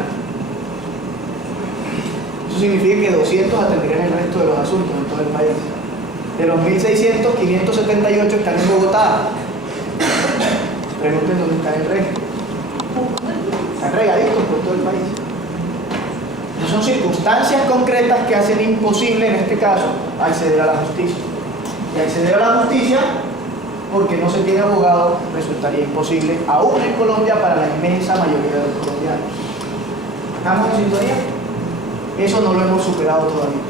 Eso significa que 200 atenderían el resto de los asuntos en todo el país. De los 1.600, 578 están en Bogotá. Pregunten dónde está el resto. Están regaditos por todo todo el país. No son circunstancias concretas que hacen imposible, en este caso, acceder a la justicia. Y acceder a la justicia, porque no se tiene abogado, resultaría imposible, aún en Colombia, para la inmensa mayoría de los colombianos. ¿Estamos en sintonía? Eso no lo hemos superado todavía.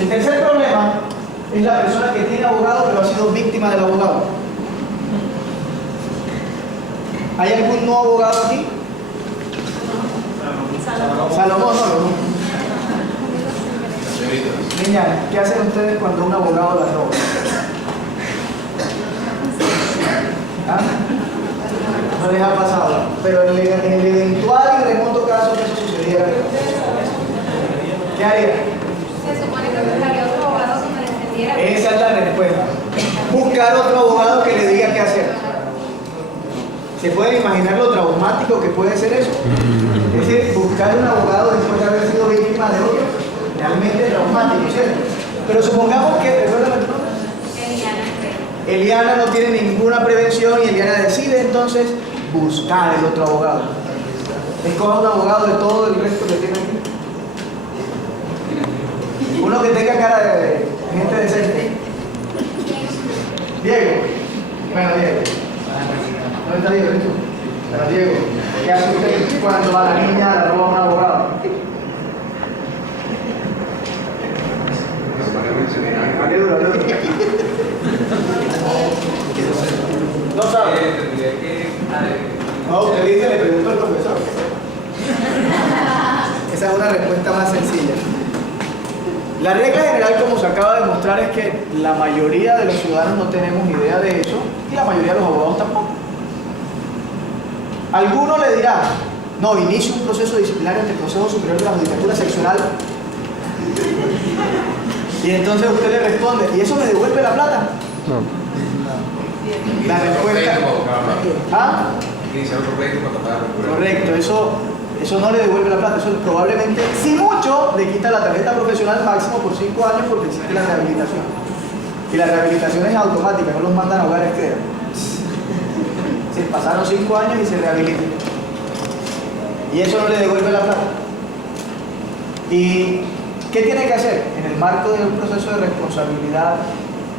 El tercer problema es la persona que tiene abogado pero ha sido víctima del abogado. ¿Hay algún no abogado aquí? Salomón, no. Niña, ¿qué hacen ustedes cuando un abogado la roba? ¿Ah? No les ha pasado, pero en el eventual y remoto caso que eso sucediera, ¿qué haría? Se supone que buscaría otro abogado que me defendiera. Esa es la respuesta. Buscar otro abogado que le diga qué hacer. ¿Se pueden imaginar lo traumático que puede ser eso? Es decir, buscar un abogado después de haber sido víctima de otro, realmente traumático, ¿cierto? Pero supongamos que, recuérdame tu nombre. Eliana no tiene ninguna prevención y Eliana decide entonces buscar el otro abogado. Escoja un abogado de todo el resto que tiene aquí. Uno que tenga cara de gente decente. Diego. Bueno, Diego. ¿Dónde está Diego? ¿Eres tú? Pero Diego, ¿qué hace usted cuando a la niña la roba un abogado? Hable duro, hable duro. No sabe. No, usted dice, le pregunto al profesor. Esa es una respuesta más sencilla. La regla general, como se acaba de mostrar, es que la mayoría de los ciudadanos no tenemos idea de eso y la mayoría de los abogados tampoco. Alguno le dirá, no, inicia un proceso disciplinario ante el Consejo Superior de la Judicatura Seccional. Y entonces usted le responde, ¿y eso me devuelve la plata? No. La respuesta... ¿Ah? Correcto, eso no le devuelve la plata, eso probablemente, si mucho, le quita la tarjeta profesional máximo por 5 años porque existe la rehabilitación. Y la rehabilitación es automática, no los mandan a hogares, creo. Se pasaron 5 años y se rehabilitan. Y eso no le devuelve la plata. ¿Y qué tiene que hacer? En el marco de un proceso de responsabilidad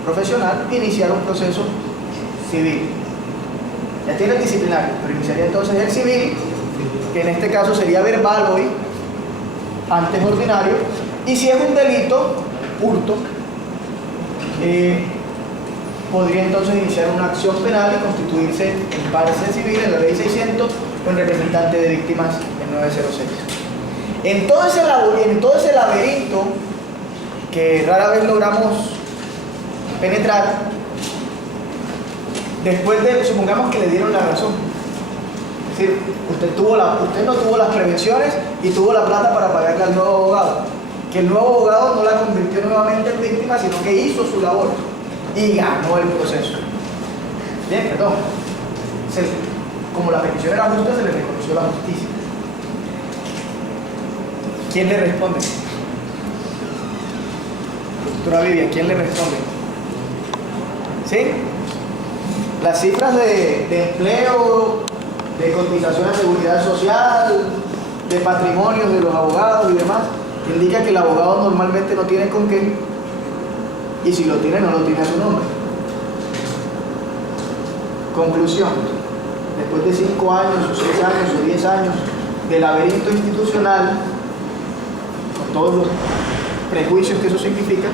profesional, iniciar un proceso civil. Ya tiene el disciplinario, pero iniciaría entonces el civil, que en este caso sería verbal hoy, antes ordinario, y si es un delito, hurto, podría entonces iniciar una acción penal y constituirse en parte civil en la ley 600 o en representante de víctimas en 906. En todo ese laberinto que rara vez logramos penetrar, después de, supongamos que le dieron la razón. Es decir, usted no tuvo las prevenciones y tuvo la plata para pagarle al nuevo abogado. Que el nuevo abogado no la convirtió nuevamente en víctima, sino que hizo su labor y ganó el proceso. Bien, perdón. Como la petición era justa, se le reconoció la justicia. ¿Quién le responde? Doctora Vivian, ¿quién le responde? ¿Sí? Las cifras de empleo, de cotización a seguridad social, de patrimonios de los abogados y demás, indica que el abogado normalmente no tiene con qué, y si lo tiene, no lo tiene a su nombre. Conclusión: después de 5 años, o 6 años, o 10 años de laberinto institucional, con todos los prejuicios que eso significa,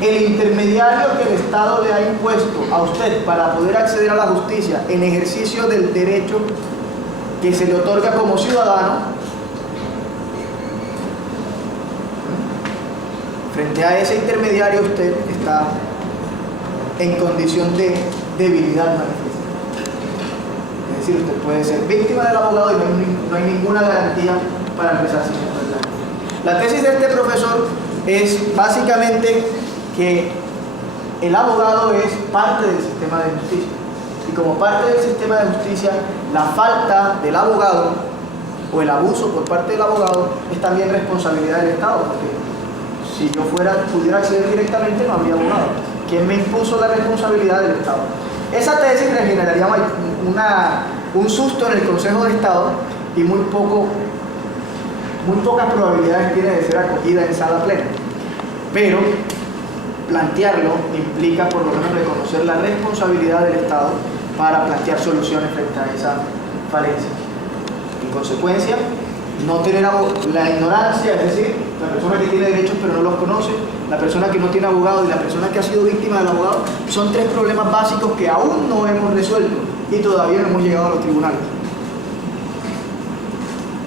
el intermediario que el Estado le ha impuesto a usted para poder acceder a la justicia en ejercicio del derecho que se le otorga como ciudadano, frente a ese intermediario usted está en condición de debilidad manifiesta. Es decir, usted puede ser víctima del abogado y no hay ninguna garantía para empezar sin empezar. La tesis de este profesor es básicamente que el abogado es parte del sistema de justicia. Y como parte del sistema de justicia, la falta del abogado o el abuso por parte del abogado es también responsabilidad del Estado, porque si yo pudiera acceder directamente, no habría abogado. ¿Quién me impuso la responsabilidad del Estado? Esa tesis le generaría un susto en el Consejo de Estado y muy poco muy pocas probabilidades tiene de ser acogida en sala plena. Pero plantearlo implica por lo menos reconocer la responsabilidad del Estado para plantear soluciones frente a esa falencia. En consecuencia, no tener la ignorancia, es decir, la persona que tiene derechos pero no los conoce, la persona que no tiene abogado y la persona que ha sido víctima del abogado, son tres problemas básicos que aún no hemos resuelto y todavía no hemos llegado a los tribunales.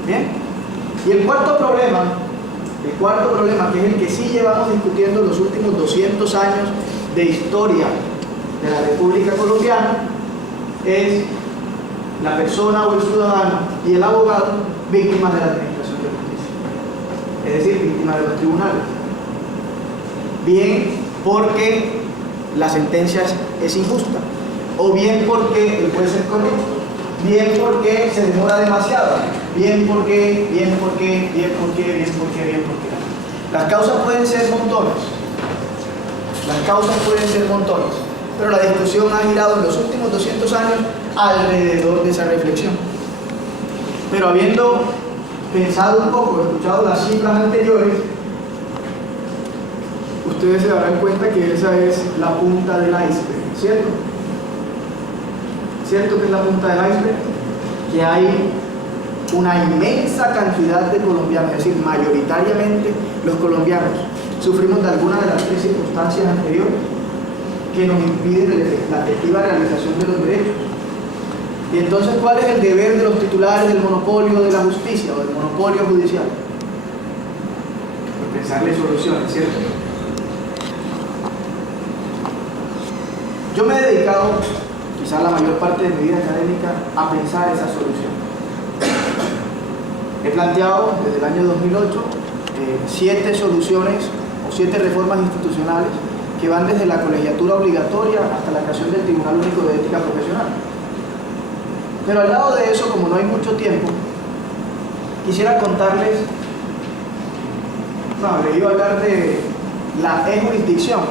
¿Bien? Y el cuarto problema, que es el que sí llevamos discutiendo los últimos 200 años de historia de la República Colombiana, es la persona o el ciudadano y el abogado víctimas de la administración de justicia, es decir, víctimas de los tribunales. Bien porque la sentencia es injusta, o bien porque el juez es corrupto, bien porque se demora demasiado, bien porque. Las causas pueden ser montones, pero la discusión ha girado en los últimos 200 años alrededor de esa reflexión. Pero habiendo pensado un poco, escuchado las cifras anteriores, ustedes se darán cuenta que esa es la punta del iceberg, ¿cierto? ¿Cierto que es la punta del iceberg? Que hay una inmensa cantidad de colombianos, es decir, mayoritariamente los colombianos, sufrimos de alguna de las tres circunstancias anteriores que nos impiden la efectiva realización de los derechos. Y entonces, ¿cuál es el deber de los titulares del monopolio de la justicia o del monopolio judicial? Pues pensarle soluciones, ¿cierto? Yo me he dedicado, quizás la mayor parte de mi vida académica, a pensar esa solución. He planteado desde el año 2008 7 soluciones o 7 reformas institucionales que van desde la colegiatura obligatoria hasta la creación del Tribunal Único de Ética Profesional. Pero al lado de eso, como no hay mucho tiempo, quisiera contarles, les iba a hablar de la e-jurisdicción,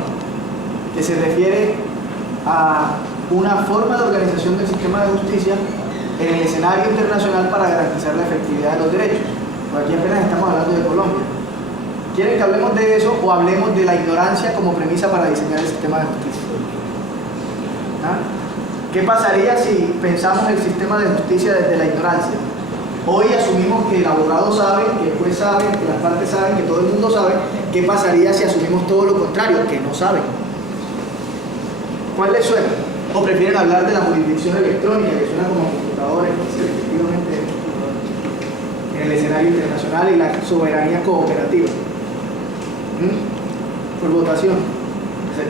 que se refiere a una forma de organización del sistema de justicia en el escenario internacional para garantizar la efectividad de los derechos. Porque aquí apenas estamos hablando de Colombia. ¿Quieren que hablemos de eso o hablemos de la ignorancia como premisa para diseñar el sistema de justicia? ¿Ah? ¿Qué pasaría si pensamos el sistema de justicia desde la ignorancia? Hoy asumimos que el abogado sabe, que el juez sabe, que las partes saben, que todo el mundo sabe. ¿Qué pasaría si asumimos todo lo contrario, que no saben? ¿Cuál les suena? ¿O prefieren hablar de la jurisdicción electrónica, que suena como computadores, efectivamente, en el escenario internacional, y la soberanía cooperativa? Por votación.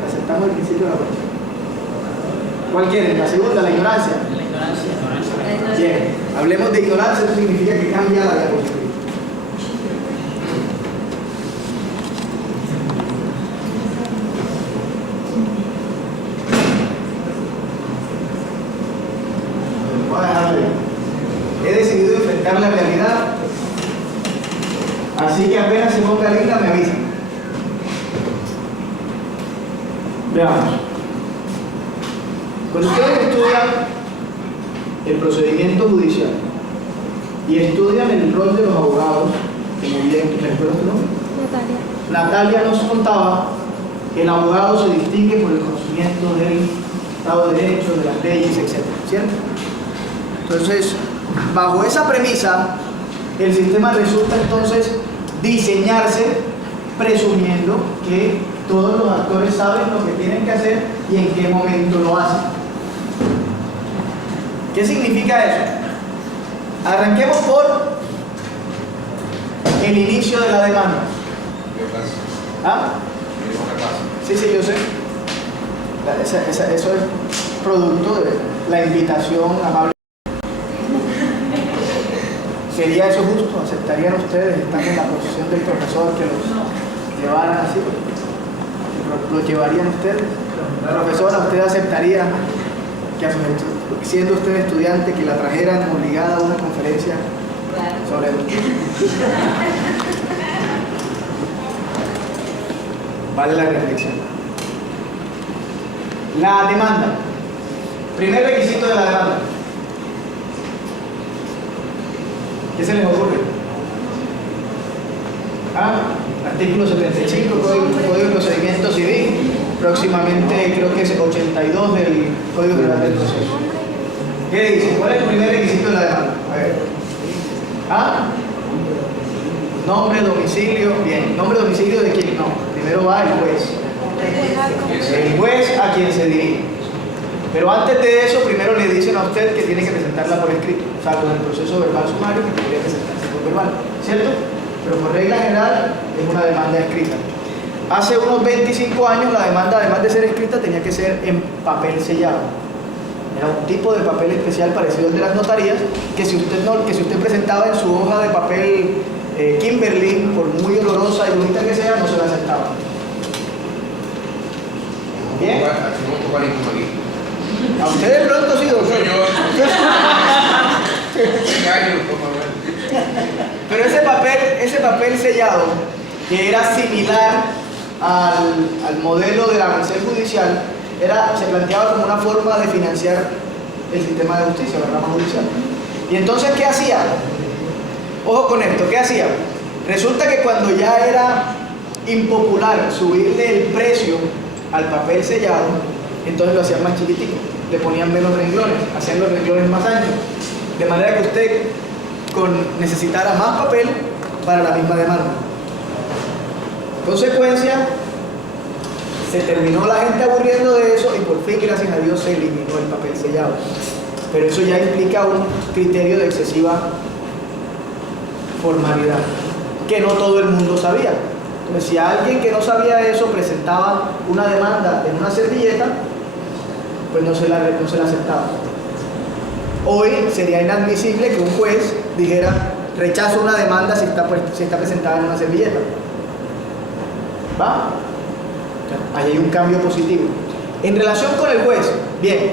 Aceptamos el principio de la votación. ¿Cuál quieren? ¿La segunda, la ignorancia? La ignorancia. Bien, hablemos de ignorancia, eso significa que cambia la diapositiva. He decidido enfrentar la realidad, así que apenas se ponga linda me avisan. Veamos. Cuando ustedes estudian el procedimiento judicial y estudian el rol de los abogados, como bien, ¿me recuerdas tu nombre? Natalia nos contaba que el abogado se distingue por el conocimiento del Estado de Derecho, de las leyes, etc. ¿Cierto? Entonces, bajo esa premisa, el sistema resulta entonces diseñarse presumiendo que todos los actores saben lo que tienen que hacer y en qué momento lo hacen. ¿Qué significa eso? Arranquemos por el inicio de la demanda. ¿Ah? Sí, yo sé. Eso es producto de la invitación amable. ¿Sería eso justo? ¿Aceptarían ustedes, están en la posición del profesor, que los llevaran así? ¿Los llevarían ustedes? Profesora, ¿usted aceptaría que siendo usted estudiante que la trajeran obligada a una conferencia sobre justicia? Vale la reflexión. La demanda. Primer requisito de la demanda. ¿Qué se les ocurre? Artículo 75, Código de Procedimiento Civil. Próximamente creo que es 82 del Código General del Proceso. ¿Qué dice? ¿Cuál es el primer requisito de la demanda? A ver. Nombre, domicilio. Bien. ¿Nombre, domicilio de quién? No. Primero va el juez. El juez a quien se dirige. Pero antes de eso, primero le dicen a usted que tiene que presentarla por escrito, salvo en el proceso verbal sumario que tendría que presentarse por verbal, ¿cierto? Pero por regla general es una demanda escrita. Hace unos 25 años la demanda, además de ser escrita, tenía que ser en papel sellado. Era un tipo de papel especial parecido al de las notarías, que si usted presentaba en su hoja de papel Kimberly, por muy olorosa y bonita que sea, no se la aceptaba. ¿Bien? A ustedes pronto sí, doctor. Pero ese papel sellado, que era similar al modelo del arancel judicial, se planteaba como una forma de financiar el sistema de justicia, la rama judicial. Y entonces, ¿qué hacía? Ojo con esto, ¿qué hacía? Resulta que cuando ya era impopular subirle el precio al papel sellado, entonces lo hacían más chiquitico, le ponían menos renglones, hacían los renglones más anchos, de manera que usted necesitara más papel para la misma demanda. Consecuencia, se terminó la gente aburriendo de eso y por fin, gracias a Dios, se eliminó el papel sellado. Pero eso ya implica un criterio de excesiva formalidad, que no todo el mundo sabía. Entonces, si alguien que no sabía eso presentaba una demanda en una servilleta, pues no se la aceptaba. Hoy sería inadmisible que un juez dijera rechazo una demanda si está presentada en una servilleta. ¿Va? Ahí hay un cambio positivo. En relación con el juez, bien,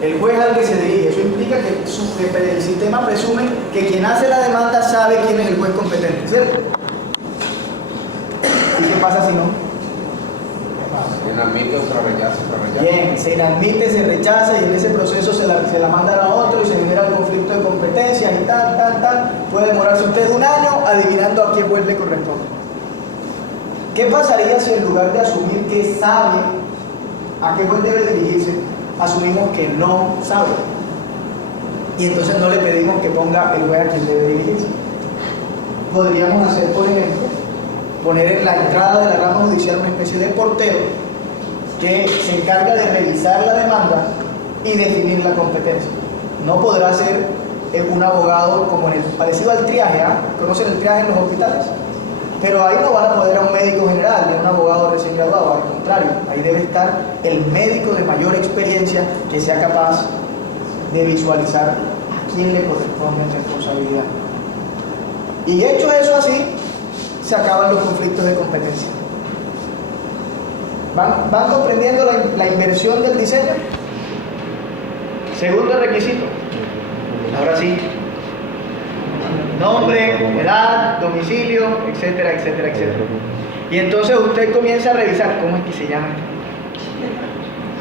el juez al que se dirige, eso implica que el sistema presume que quien hace la demanda sabe quién es el juez competente, ¿cierto? ¿Y qué pasa si no? Se inadmite o se rechaza, Bien, se inadmite, se rechaza y en ese proceso se la mandan a otro y se genera el conflicto de competencias y tal. Puede demorarse usted un año adivinando a qué juez le corresponde. ¿Qué pasaría si en lugar de asumir que sabe a qué juez debe dirigirse, asumimos que no sabe? Y entonces no le pedimos que ponga el juez a quien debe dirigirse. Podríamos hacer, por ejemplo, poner en la entrada de la rama judicial una especie de portero que se encarga de revisar la demanda y definir la competencia. No podrá ser un abogado como parecido al triaje, ¿conocen el triaje en los hospitales? Pero ahí no van a poder a un médico general ni a un abogado recién graduado, al contrario, ahí debe estar el médico de mayor experiencia que sea capaz de visualizar a quién le corresponde en responsabilidad. Y hecho eso así, se acaban los conflictos de competencia. ¿Van comprendiendo la inversión del diseño? Segundo requisito. Ahora sí. Nombre, edad, domicilio, etcétera. Y entonces usted comienza a revisar cómo es que se llama.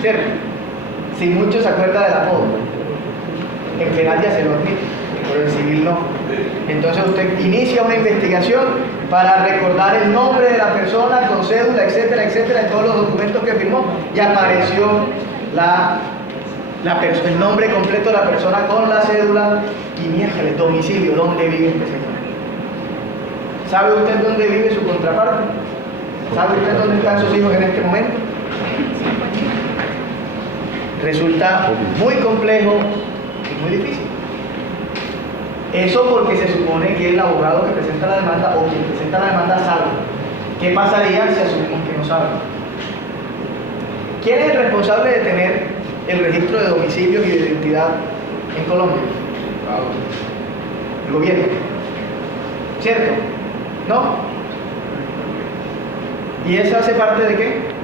¿Cierto? Si mucho se acuerda del apodo. En penal ya se lo admite, pero en civil no. Entonces usted inicia una investigación para recordar el nombre de la persona con cédula, etcétera, en todos los documentos que firmó, y apareció el nombre completo de la persona con la cédula y miércoles, domicilio, dónde vive este señor. ¿Sabe usted dónde vive su contraparte? ¿Sabe usted dónde están sus hijos en este momento? Resulta muy complejo y muy difícil. Eso porque se supone que el abogado que presenta la demanda o quien presenta la demanda sabe. ¿Qué pasaría si asumimos que no sabe? ¿Quién es el responsable de tener el registro de domicilios y de identidad en Colombia? El gobierno. ¿Cierto? ¿No? ¿Y eso hace parte de qué?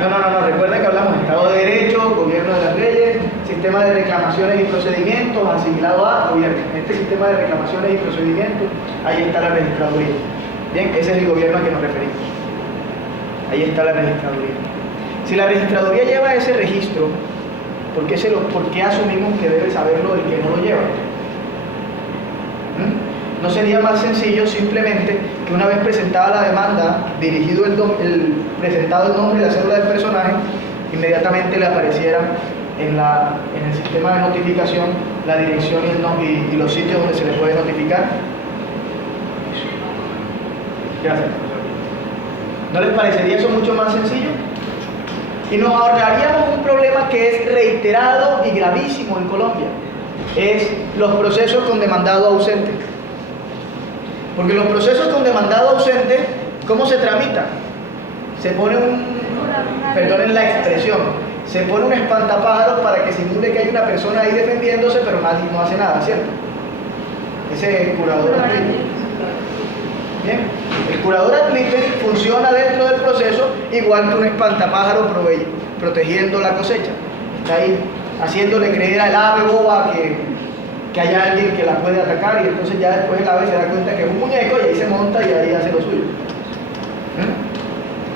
No, recuerden que hablamos de Estado de Derecho, gobierno de las leyes, sistema de reclamaciones y procedimientos, asimilado a gobierno. Este sistema de reclamaciones y procedimientos, ahí está la registraduría. Bien, ese es el gobierno al que nos referimos. Ahí está la registraduría. Si la registraduría lleva ese registro, ¿por qué asumimos que debe saberlo el que no lo lleva? ¿No sería más sencillo simplemente que una vez presentada la demanda, presentado el nombre y la cédula del personaje, inmediatamente le apareciera en el sistema de notificación la dirección y los sitios donde se le puede notificar? Gracias. ¿No les parecería eso mucho más sencillo? Y nos ahorraríamos un problema que es reiterado y gravísimo en Colombia. Es los procesos con demandado ausente. Porque los procesos con demandado ausente, ¿cómo se tramitan? Se pone perdonen la expresión, se pone un espantapájaros para que simule que hay una persona ahí defendiéndose, pero nadie no hace nada, ¿cierto? Ese es el curador ad litem. Bien, el curador ad litem funciona dentro del proceso igual que un espantapájaros protegiendo la cosecha. Está ahí haciéndole creer al ave boba que hay alguien que la puede atacar, y entonces ya después el ave se da cuenta que es un muñeco y ahí se monta y ahí hace lo suyo.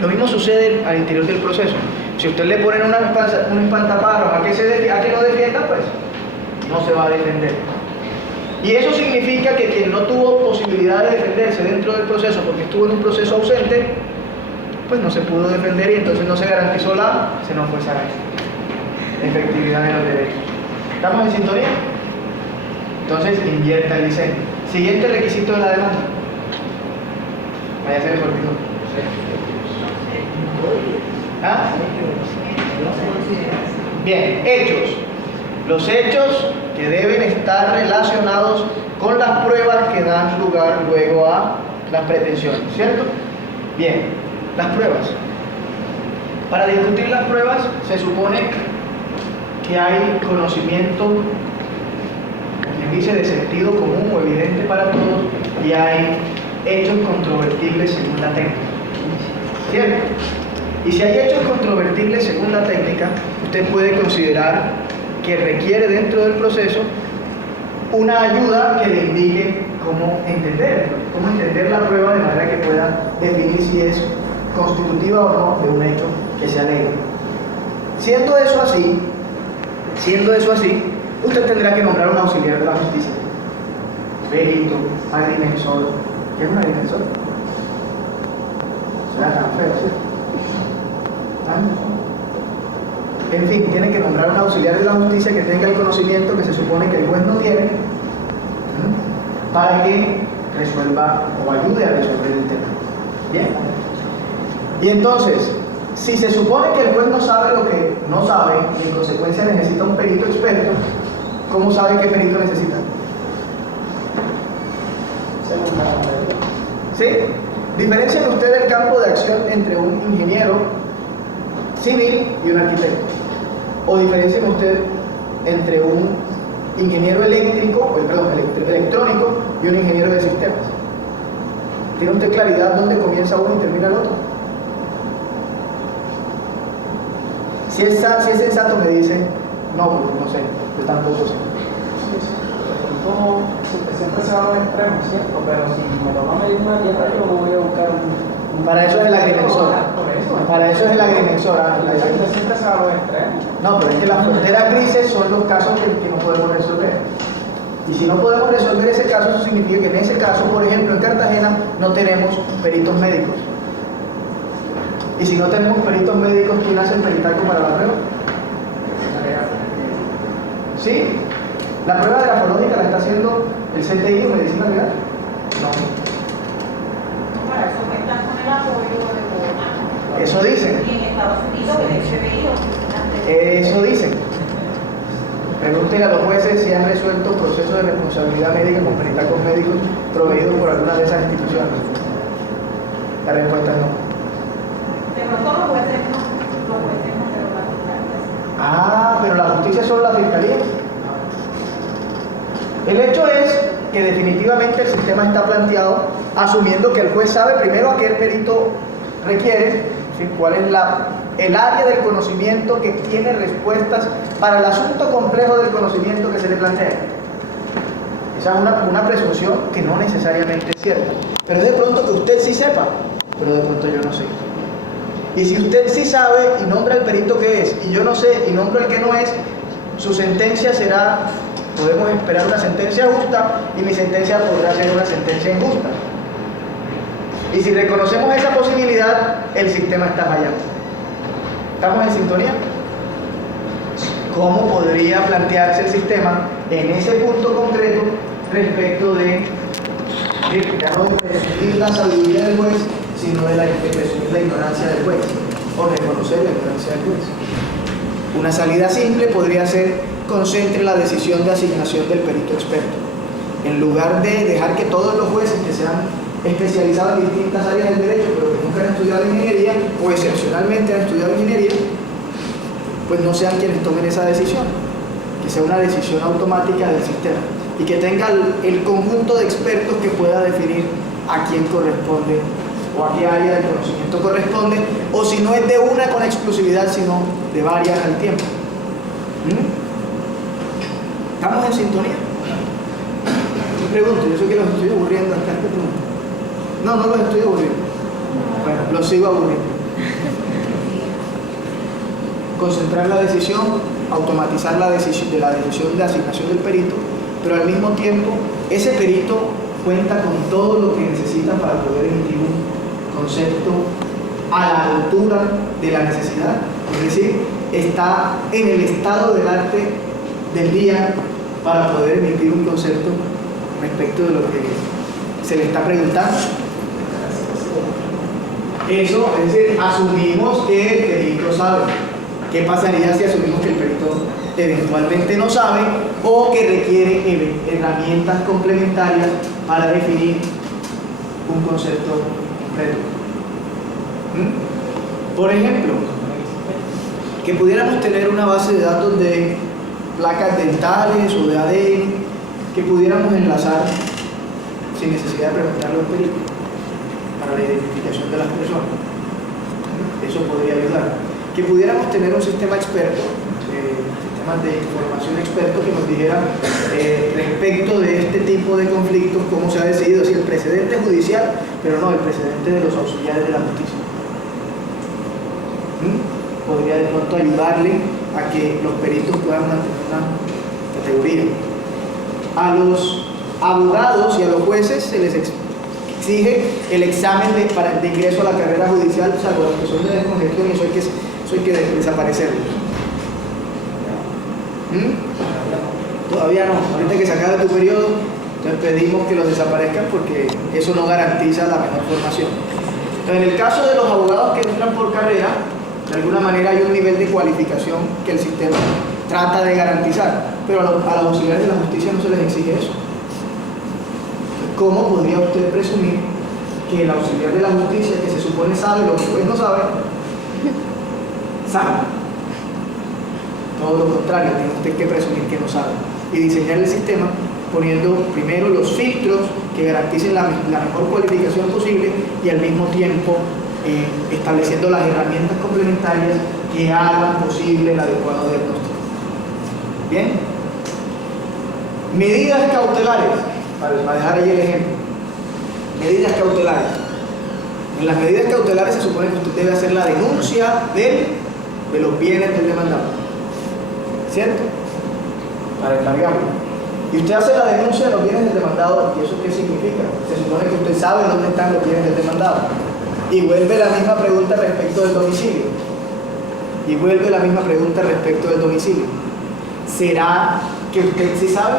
Lo mismo sucede al interior del proceso. Si usted le ponen un espantapájaros a que lo defienda, pues no se va a defender. Y eso significa que quien no tuvo posibilidad de defenderse dentro del proceso porque estuvo en un proceso ausente, pues no se pudo defender y entonces no se garantizó la efectividad de los derechos. ¿Estamos en sintonía? Entonces invierta el diseño. Siguiente requisito de la demanda. Vaya a ser el olvido. ¿Ah? Bien, hechos. Los hechos que deben estar relacionados con las pruebas que dan lugar luego a las pretensiones, ¿cierto? Bien, las pruebas. Para discutir las pruebas se supone que hay conocimiento, se dice, de sentido común o evidente para todos, y hay hechos controvertibles según la técnica, ¿cierto? Y si hay hechos controvertibles según la técnica, usted puede considerar que requiere dentro del proceso una ayuda que le indique cómo entender la prueba de manera que pueda definir si es constitutiva o no de un hecho que se alega. Siendo eso así, usted tendrá que nombrar un auxiliar de la justicia, perito, agrimensor. ¿Qué es un agrimensor? Suena tan feo, ¿sí? En fin, tiene que nombrar un auxiliar de la justicia que tenga el conocimiento que se supone que el juez no tiene, para que resuelva o ayude a resolver el tema. Bien. Y entonces, si se supone que el juez no sabe lo que no sabe y en consecuencia necesita un perito experto, ¿cómo sabe qué perito necesita? ¿Sí? Diferencia usted el campo de acción entre un ingeniero civil y un arquitecto. O diferencia usted entre un ingeniero eléctrico y un ingeniero de sistemas. ¿Tiene usted claridad dónde comienza uno y termina el otro? Si es sensato me dice, no, porque no sé, yo tampoco sé. Siempre se va a un extremo, ¿cierto? Pero si me lo va a medir una tierra, yo no voy a buscar un... Para eso es el agrimensor. Para eso es el agrimensor. Siempre se va a los extremos. No, pero es que las fronteras grises son los casos que no podemos resolver. Y si no podemos resolver ese caso, eso significa que en ese caso, por ejemplo, en Cartagena no tenemos peritos médicos. Y si no tenemos peritos médicos, ¿quién hace el peritaje para la prueba? ¿Sí? ¿La prueba grafológica la está haciendo el CTI o Medicina Legal? No. Para eso cuentan con el apoyo de Bogotá. Eso dicen. Y en Estados Unidos, el FBI, Eso dicen. Pregúntenle a los jueces si han resuelto procesos de responsabilidad médica con peritacos médicos proveídos por alguna de esas instituciones. La respuesta es no. de pronto los jueces no, pero la fiscalía. Ah, pero la justicia es solo la fiscalía. El hecho es que definitivamente el sistema está planteado asumiendo que el juez sabe primero a qué el perito requiere, ¿sí? Cuál es el área del conocimiento que tiene respuestas para el asunto complejo del conocimiento que se le plantea. Esa es una presunción que no necesariamente es cierta. Pero es de pronto que usted sí sepa, pero de pronto yo no sé. Y si usted sí sabe y nombra el perito que es, y yo no sé y nombro el que no es, su sentencia será Podemos esperar una sentencia justa y mi sentencia podrá ser una sentencia injusta. Y si reconocemos esa posibilidad, el sistema está fallando. ¿Estamos en sintonía? ¿Cómo podría plantearse el sistema en ese punto concreto respecto de ya no de presumir la sabiduría del juez, sino de presumir la ignorancia del juez, o reconocer la ignorancia del juez? Una salida simple podría ser: concentre la decisión de asignación del perito experto. En lugar de dejar que todos los jueces que sean especializados en distintas áreas del derecho, pero que nunca han estudiado ingeniería, o excepcionalmente han estudiado ingeniería, pues no sean quienes tomen esa decisión, que sea una decisión automática del sistema, y que tenga el conjunto de expertos que pueda definir a quién corresponde o a qué área del conocimiento corresponde, o si no es de una con exclusividad, sino de varias al tiempo. ¿Estamos en sintonía? Me pregunto, yo sé que los estoy aburriendo hasta este punto. No, no los estoy aburriendo. Bueno, los sigo aburriendo. Concentrar la decisión, automatizar la decisión de asignación del perito, pero al mismo tiempo ese perito cuenta con todo lo que necesita para poder emitir un concepto a la altura de la necesidad, es decir, está en el estado del arte del día para poder emitir un concepto respecto de lo que se le está preguntando. Eso, es decir, asumimos que el perito sabe. ¿Qué pasaría si asumimos que el perito eventualmente no sabe o que requiere herramientas complementarias para definir un concepto concreto? Por ejemplo, que pudiéramos tener una base de datos de placas dentales o de ADN que pudiéramos enlazar sin necesidad de preguntarle al perito para la identificación de las personas. Eso podría ayudar. Que pudiéramos tener un sistema experto, sistemas de información experto que nos dijera respecto de este tipo de conflictos cómo se ha decidido, si el precedente judicial, pero no el precedente de los auxiliares de la justicia. Podría de pronto ayudarle a que los peritos puedan mantener una categoría. A los abogados y a los jueces se les exige el examen de ingreso a la carrera judicial, salvo los que son de descongestión, y eso hay que desaparecerlo. Todavía no, ahorita que se acabe tu periodo, entonces pedimos que los desaparezcan porque eso no garantiza la mejor formación. En el caso de los abogados que entran por carrera, de alguna manera hay un nivel de cualificación que el sistema trata de garantizar, pero a los auxiliares de la justicia no se les exige eso. ¿Cómo podría usted presumir que el auxiliar de la justicia, que se supone sabe lo que el juez no sabe, sabe? Todo lo contrario, tiene usted que presumir que no sabe. Y diseñar el sistema poniendo primero los filtros que garanticen la mejor cualificación posible y al mismo tiempo estableciendo las herramientas complementarias que hagan posible el adecuado diagnóstico. Bien. Medidas cautelares, para dejar ahí el ejemplo. Medidas cautelares. En las medidas cautelares se supone que usted debe hacer la denuncia de los bienes del demandado, ¿cierto? Para encargarlo. Y usted hace la denuncia de los bienes del demandado, ¿y eso qué significa? Se supone que usted sabe dónde están los bienes del demandado. Y vuelve la misma pregunta respecto del domicilio. Y vuelve la misma pregunta respecto del domicilio. ¿Será que usted sí sabe?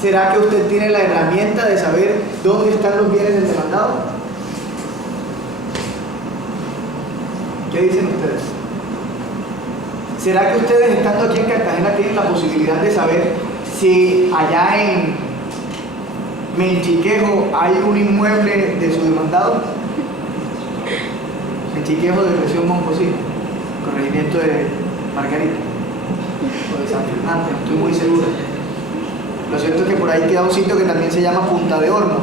¿Será que usted tiene la herramienta de saber dónde están los bienes del demandado? ¿Qué dicen ustedes? ¿Será que ustedes, estando aquí en Cartagena, tienen la posibilidad de saber si allá en Menchiquejo hay un inmueble de su demandado? Menchiquejo de región Momposí, corregimiento de Margarita o de San Fernando, estoy muy seguro. Lo cierto es que por ahí queda un sitio que también se llama Punta de Horno.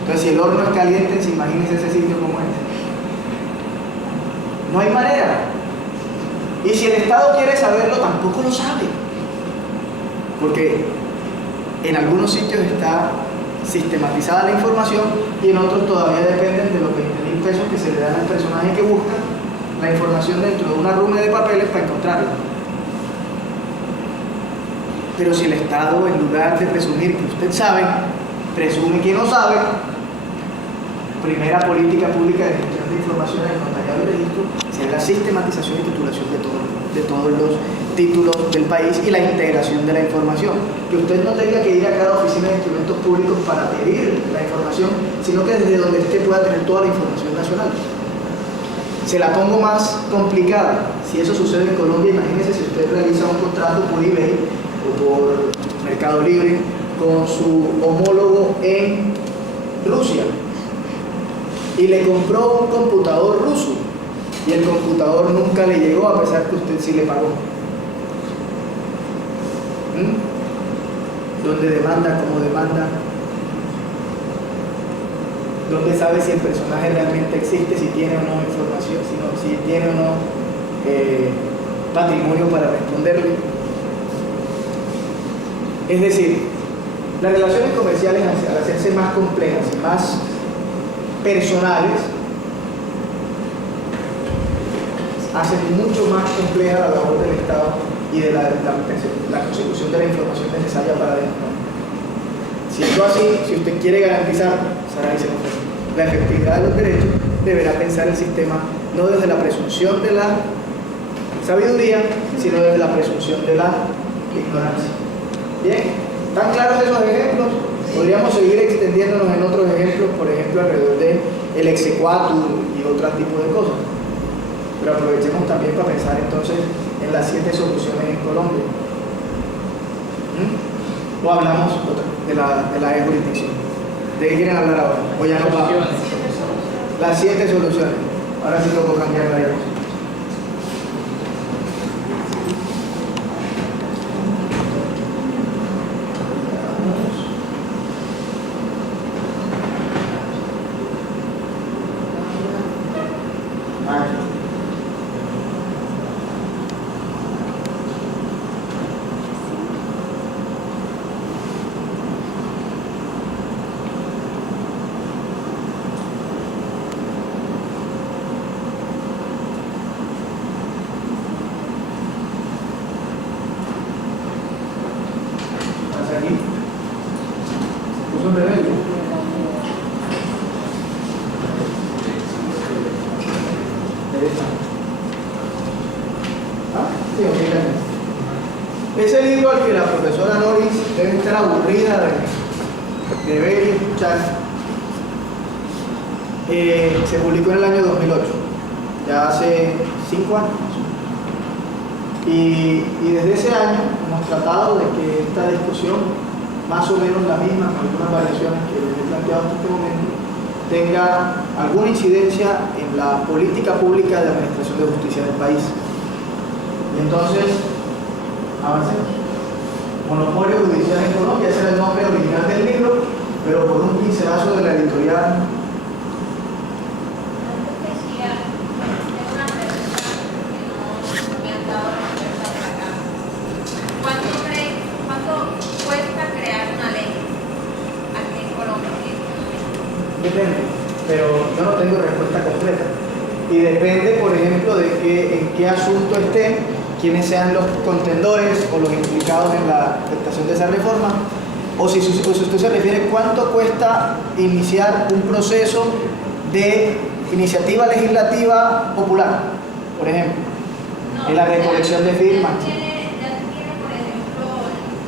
Entonces, si el horno es caliente, se imagínense ese sitio como es. No hay manera. Y si el Estado quiere saberlo, tampoco lo sabe. Porque en algunos sitios está sistematizada la información y en otros todavía dependen de los 20.000 pesos que se le dan al personaje que busca la información dentro de una runa de papeles para encontrarla. Pero si el Estado, en lugar de presumir que usted sabe, presume que no sabe, primera política pública de gestión de información en el notariado y registro será la sistematización y titulación de todos los títulos del país y la integración de la información. Que usted no tenga que ir a cada oficina de instrumentos públicos para pedir la información, sino que desde donde esté pueda tener toda la información nacional. Se la pongo más complicada. Si eso sucede en Colombia, imagínese si usted realiza un contrato por eBay o por Mercado Libre con su homólogo en Rusia y le compró un computador ruso y el computador nunca le llegó a pesar que usted sí le pagó. ¿Dónde demanda? ¿Cómo demanda? ¿Dónde sabe si el personaje realmente existe, si tiene o no información, si tiene o no patrimonio para responderle? Es decir, las relaciones comerciales, al hacerse más complejas y más personales, hacen mucho más compleja la labor del Estado y de la consecución de la información necesaria para demostrar. Siendo así, si usted quiere garantizar la efectividad de los derechos, deberá pensar el sistema no desde la presunción de la sabiduría, sino desde la presunción de la ignorancia. Bien, ¿están claros esos ejemplos? Podríamos seguir extendiéndonos en otros ejemplos, por ejemplo, alrededor del exequatur y otro tipo de cosas. Pero aprovechemos también para pensar entonces en las 7 soluciones en Colombia. O hablamos de la e-jurisdicción. ¿De qué quieren hablar ahora? O ya no va. Las 7 soluciones. Ahora sí tengo que cambiar la diapositiva. Ese libro al que la profesora Noris debe estar aburrida de ver y escuchar, se publicó en el año 2008, ya hace 5 años. Y desde ese año hemos tratado de que esta discusión, más o menos la misma, con algunas variaciones que les he planteado en este momento, tenga alguna incidencia en la política pública de administración de justicia del país. Y entonces, avancemos. Monopolio judicial en Colombia, ese era el nombre original del libro, pero por un pincelazo de la editorial. ¿Cuánto cuesta crear una ley aquí en Colombia? Depende, pero yo no tengo respuesta completa. Y depende, por ejemplo, de en qué asunto estén, quiénes sean los contendores o los implicados en la aceptación de esa reforma, o si usted se refiere cuánto cuesta iniciar un proceso de iniciativa legislativa popular, por ejemplo, en la recolección de firmas. Ya tiene, por ejemplo,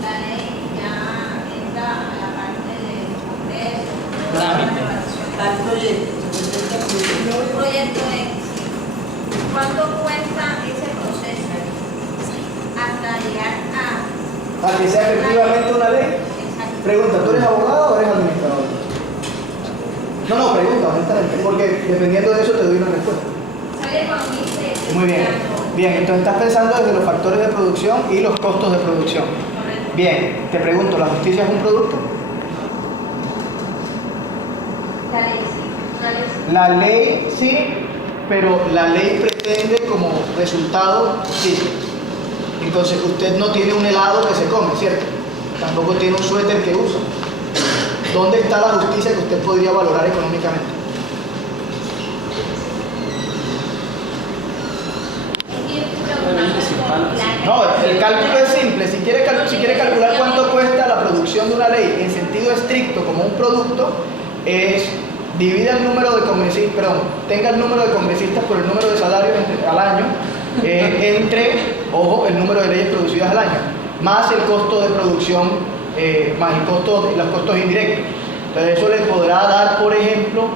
la ley ya entra a la parte del Congreso, Al proyecto. un proyecto de ¿cuánto cuesta ese proceso hasta llegar a Para que sea efectivamente una ley. exacto? Pregunta, ¿tú eres abogado o eres administrador? No, pregunta, honestamente, porque dependiendo de eso te doy una respuesta. Soy economista. Muy bien. Bien, entonces estás pensando desde los factores de producción y los costos de producción. Bien, te pregunto, ¿la justicia es un producto? La ley sí. La ley sí, pero la ley pretende como resultado justicia. Entonces usted no tiene un helado que se come, ¿cierto? Tampoco tiene un suéter que usa. ¿Dónde está la justicia que usted podría valorar económicamente? No, el cálculo es simple. Si quiere calcular definición de una ley en sentido estricto como un producto es divida el número de congresistas, tenga el número de congresistas por el número de salarios al año entre, ojo, el número de leyes producidas al año, más el costo de producción, más los costos indirectos. Entonces eso le podrá dar, por ejemplo,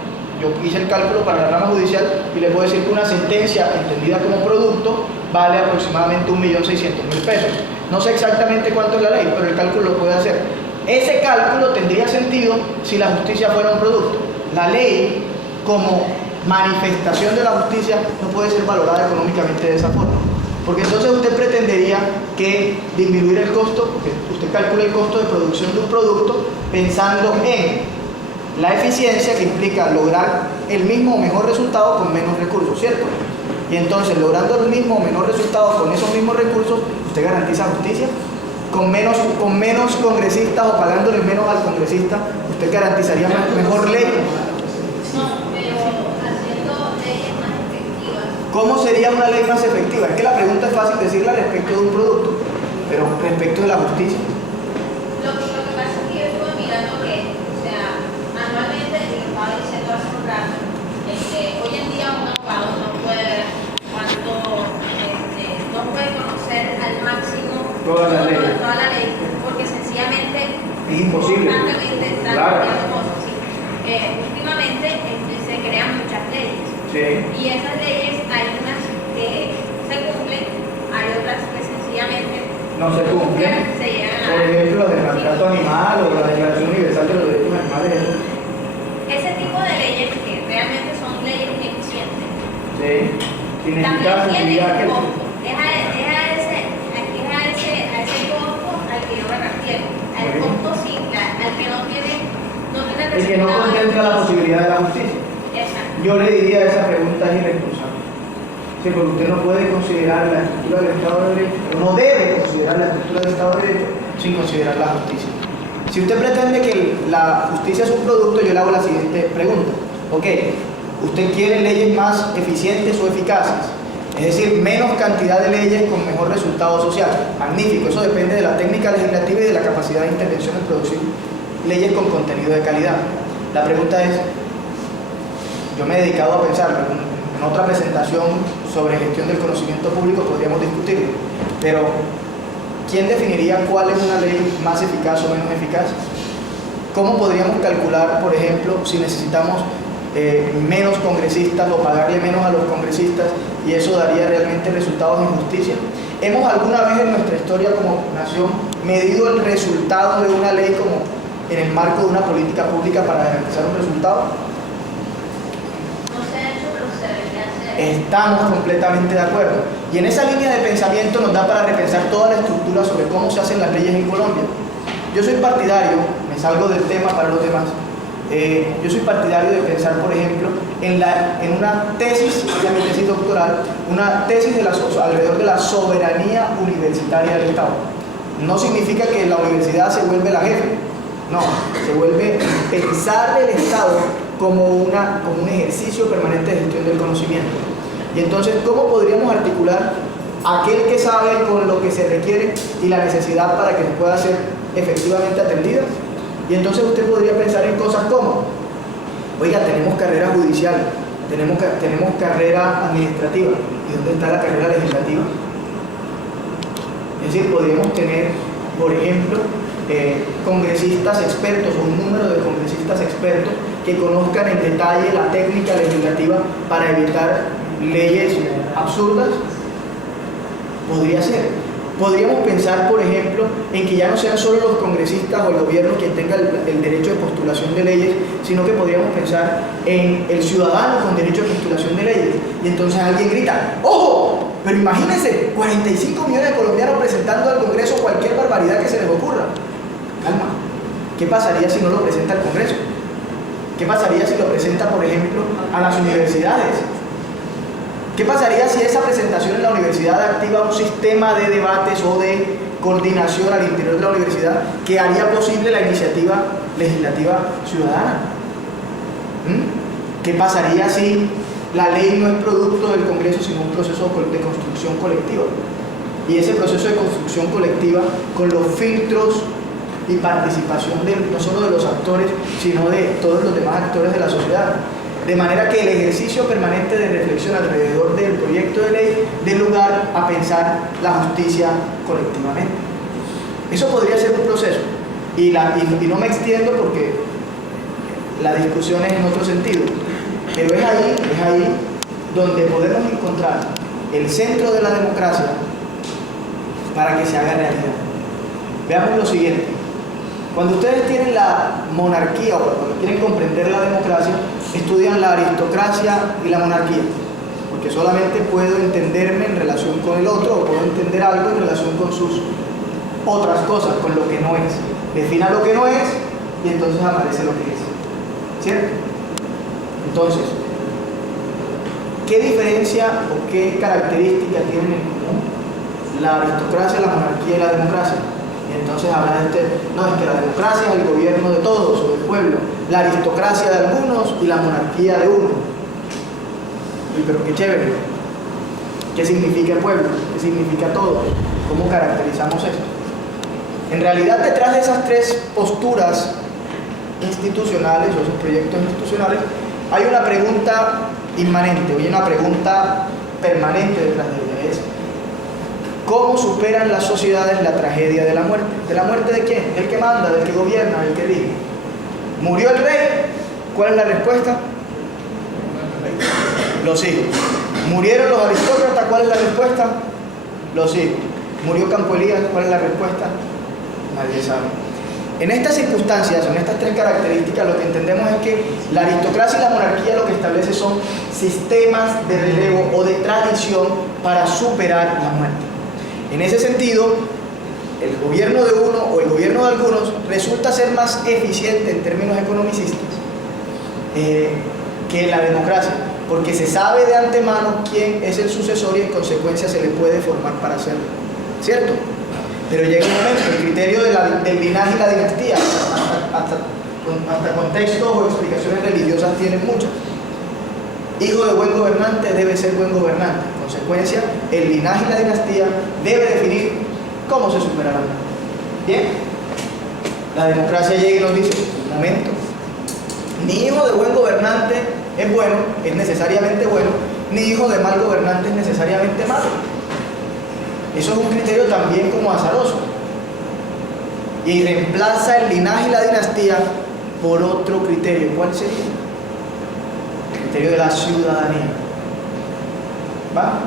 yo hice el cálculo para la rama judicial y le puedo decir que una sentencia entendida como producto vale aproximadamente 1.600.000 pesos. No sé exactamente cuánto es la ley, pero el cálculo lo puede hacer. Ese cálculo tendría sentido si la justicia fuera un producto. La ley, como manifestación de la justicia, no puede ser valorada económicamente de esa forma. Porque entonces usted pretendería que disminuir el costo, porque usted calcula el costo de producción de un producto pensando en la eficiencia, que implica lograr el mismo o mejor resultado con menos recursos, ¿cierto? Y entonces, logrando el mismo o menor resultado con esos mismos recursos, usted garantiza justicia. Con menos congresistas o pagándole menos al congresista, usted garantizaría mejor ley. No, pero haciendo leyes más efectivas. ¿Cómo sería una ley más efectiva? Es que la pregunta es fácil decirla respecto de un producto, pero respecto de la justicia. Lo que pasa es que yo estuve mirando que, o sea, anualmente, y lo estaba diciendo hace un rato, hoy en día un abogado no puede conocer al máximo toda la ley, porque sencillamente es imposible. Constantemente están cambiando cosas. ¿Sí? Últimamente se crean muchas leyes. Sí. Y esas leyes hay unas que se cumplen, hay otras que sencillamente no se cumplen. Se llegan a... Por ejemplo, la del maltrato animal o la Declaración Universal de los Derechos Animales. Ese tipo de leyes que realmente son leyes ineficientes. Sí. También tienen un costo. Es a ese costo al que yo me refiero. Al costo simple, al que no tiene el que no contempla la posibilidad de la justicia. Exacto. Yo le diría esa pregunta es irresponsable. Sí, porque usted no puede considerar la estructura del Estado de Derecho, no debe considerar la estructura del Estado de Derecho sin considerar la justicia. Si usted pretende que la justicia es un producto, yo le hago la siguiente pregunta. Ok, ¿usted quiere leyes más eficientes o eficaces? Es decir, menos cantidad de leyes con mejor resultado social. Magnífico, eso depende de la técnica legislativa y de la capacidad de intervención en producir leyes con contenido de calidad. La pregunta es, yo me he dedicado a pensarlo, en otra presentación sobre gestión del conocimiento público podríamos discutirlo, pero ¿quién definiría cuál es una ley más eficaz o menos eficaz? ¿Cómo podríamos calcular, por ejemplo, si necesitamos menos congresistas o pagarle menos a los congresistas y eso daría realmente resultados en justicia? ¿Hemos alguna vez en nuestra historia como nación medido el resultado de una ley como en el marco de una política pública para garantizar un resultado? No se ha hecho, pero se debería hacer. Estamos completamente de acuerdo. Y en esa línea de pensamiento nos da para repensar toda la estructura sobre cómo se hacen las leyes en Colombia. Yo soy partidario, me salgo del tema para los demás, yo soy partidario de pensar, por ejemplo, en una tesis, mi tesis doctoral, una tesis alrededor de la soberanía universitaria del Estado. No significa que la universidad se vuelve la jefe, no, se vuelve pensar el Estado como un ejercicio permanente de gestión del conocimiento. Y entonces, ¿cómo podríamos articular aquel que sabe con lo que se requiere y la necesidad para que se pueda ser efectivamente atendida? Y entonces usted podría pensar en cosas como, oiga, tenemos carrera judicial, tenemos carrera administrativa, ¿y dónde está la carrera legislativa? Es decir, podríamos tener, por ejemplo, congresistas expertos o un número de congresistas expertos que conozcan en detalle la técnica legislativa para evitar leyes absurdas. Podría ser. Podríamos pensar, por ejemplo, en que ya no sean solo los congresistas o el gobierno quien tenga el derecho de postulación de leyes, sino que podríamos pensar en el ciudadano con derecho de postulación de leyes. Y entonces alguien grita, ¡ojo! Pero imagínense, 45 millones de colombianos presentando al Congreso cualquier barbaridad que se les ocurra. Calma, ¿qué pasaría si no lo presenta el Congreso? ¿Qué pasaría si lo presenta, por ejemplo, a las universidades? ¿Qué pasaría si esa presentación en la universidad activa un sistema de debates o de coordinación al interior de la universidad que haría posible la iniciativa legislativa ciudadana? ¿Qué pasaría si la ley no es producto del Congreso, sino un proceso de construcción colectiva? Y ese proceso de construcción colectiva, con los filtros y participación no solo de los actores, sino de todos los demás actores de la sociedad. De manera que el ejercicio permanente de reflexión alrededor del proyecto de ley dé lugar a pensar la justicia colectivamente. Eso podría ser un proceso. Y no me extiendo porque la discusión es en otro sentido. Pero es ahí donde podemos encontrar el centro de la democracia para que se haga realidad. Veamos lo siguiente. Cuando ustedes tienen la monarquía o cuando quieren comprender la democracia, estudian la aristocracia y la monarquía, porque solamente puedo entenderme en relación con el otro o puedo entender algo en relación con sus otras cosas, con lo que no es. Defina lo que no es y entonces aparece lo que es. ¿Cierto? Entonces, ¿qué diferencia o qué característica tienen en común la aristocracia, la monarquía y la democracia? Y entonces habla de no, es que la democracia es el gobierno de todos o del pueblo, la aristocracia de algunos y la monarquía de uno. Y pero qué chévere. ¿Qué significa el pueblo? ¿Qué significa todo? ¿Cómo caracterizamos esto? En realidad, detrás de esas tres posturas institucionales o esos proyectos institucionales, hay una pregunta inmanente, hay una pregunta permanente detrás de ella. Es ¿cómo superan las sociedades la tragedia de la muerte? ¿De la muerte de quién? Del que manda, del que gobierna, del que rige. ¿Murió el rey? ¿Cuál es la respuesta? Los hijos. ¿Murieron los aristócratas? ¿Cuál es la respuesta? Los hijos. ¿Murió Campo Elías? ¿Cuál es la respuesta? Nadie sabe. En estas circunstancias, en estas tres características, lo que entendemos es que la aristocracia y la monarquía lo que establece son sistemas de relevo o de tradición para superar la muerte. En ese sentido, el gobierno de uno o el gobierno de algunos resulta ser más eficiente en términos economicistas que la democracia, porque se sabe de antemano quién es el sucesor y en consecuencia se le puede formar para hacerlo. ¿Cierto? Pero llega un momento, el criterio del linaje y la dinastía, hasta contextos o explicaciones religiosas tienen muchas. Hijo de buen gobernante debe ser buen gobernante. En consecuencia, el linaje y la dinastía debe definir cómo se superará. Bien, la democracia llega y nos dice, un momento, ni hijo de buen gobernante es bueno, es necesariamente bueno, ni hijo de mal gobernante es necesariamente malo. Eso es un criterio también como azaroso. Y reemplaza el linaje y la dinastía por otro criterio. ¿Cuál sería? El criterio de la ciudadanía. ¿Va?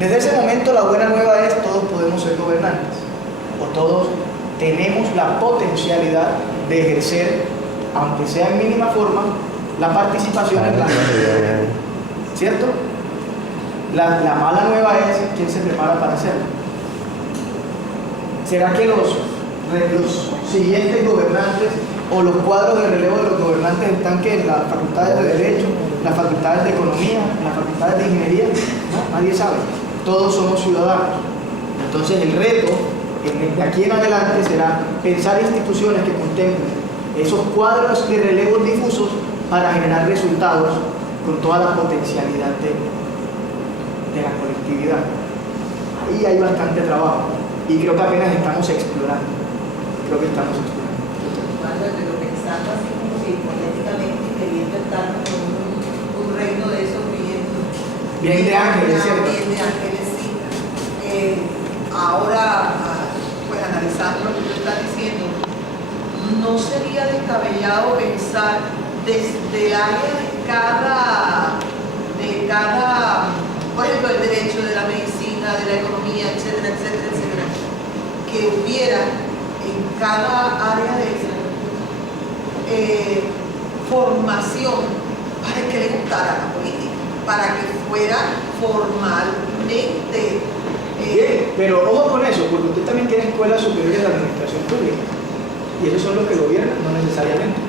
Desde ese momento la buena nueva es todos podemos ser gobernantes. O todos tenemos la potencialidad de ejercer, aunque sea en mínima forma, la participación en la sociedad. ¿Cierto? La mala nueva es quién se prepara para hacerlo. ¿Será que los siguientes gobernantes o los cuadros de relevo de los gobernantes están que en las facultades de Derecho, las facultades de Economía, las facultades de Ingeniería? ¿No? Nadie sabe. Todos somos ciudadanos. Entonces el reto de aquí en adelante será pensar instituciones que contemplen esos cuadros de relevos difusos para generar resultados con toda la potencialidad de la colectividad. Ahí hay bastante trabajo y creo que apenas estamos explorando. Lo pensando así como que hipotéticamente queriendo estar con un reino de esos bien de ángeles, ¿cierto? Bien de ángeles, sí. Ahora, pues analizando lo que tú estás diciendo, no sería descabellado pensar desde el área de cada, por ejemplo, el derecho, de la medicina, de la economía, etcétera, etcétera, etcétera, que hubiera en cada área de esa formación para que le gustara la política, para que fuera formalmente. Bien, pero ojo con eso, porque usted también tiene escuelas superiores de administración pública y esos son los que gobiernan, no necesariamente.